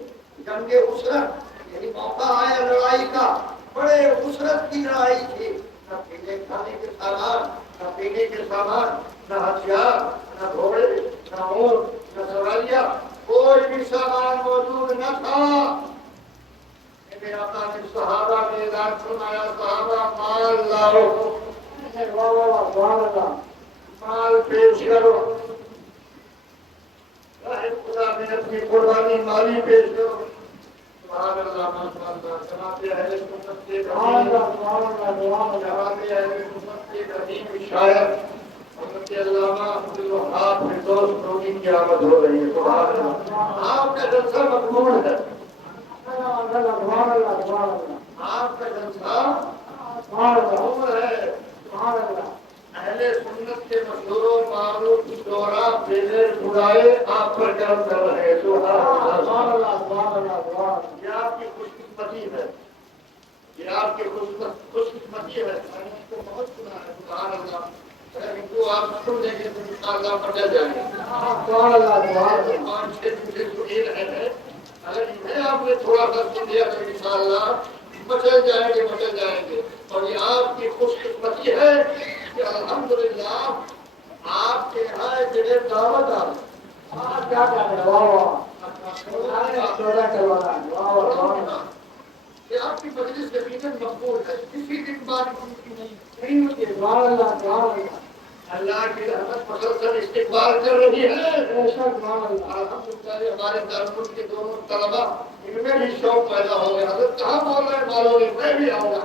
جنگ اسرت یعنی موقع آیا لڑائی کا، بڑے اسرت کی لڑائی تھی، نہ پینے کھانے کے سامان، نہ پینے کے سامان، نہ ہتھیار، نہ گھوڑے، نہ اونٹ، نہ سواریاں، کوئی بھی سامان موجود نہ تھا۔ میرے آقا نے صحابہ نے اعلان فرمایا صحابہ مال لاؤ، مال پیش کرو، خدا میں اپنی قربانی مالی پیش کرو۔ سبحان اللہ، ماشاء اللہ، جناب اہل سنت کے قدیم شاعر حضرت علامہ عبدالوہاب فردوس نوری کی آمد ہو رہی ہے۔ سبحان اللہ، آپ کا جلسہ مقبول ہے، آپ کا جلسہ مقبول ہے۔ اہل سنت کے مشہور و معروف دورہ بیلے بلائے آپ پر کرم کر رہے ہیں۔ سبحان اللہ، یہ آپ کی خوش قسمتی ہے، یہ آپ کی خوش قسمتی ہے، میں نے اس کو بہت سنا ہے۔ سبحان اللہ، اگر ان کو آپ سن لیں گے تو انشاءاللہ بدل جائیں گے۔ 5-6 دن سے سنی رہے ہیں، اگر انہیں آپ نے تھوڑا سا سن لیا تو انشاءاللہ بدل جائیں گے۔ اور یہ آپ کی خوش قسمتی ہے کہ الحمدللہ آپ کے یہاں جنہیں دعوت آ کیا کہ آپ کی مجلس یقیناً مقبول ہے، کسی دن بات نہیں ہوتی۔ اللہ کی رحمت مسلسل استقبال کر رہی ہے۔ الحمدللہ ہمارے دارالملک کے دونوں طلبا ان میں بھی شوق پیدا ہو گیا، حضرت کہاں بول رہے ہیں معلوم نہیں، میں بھی آؤں گا۔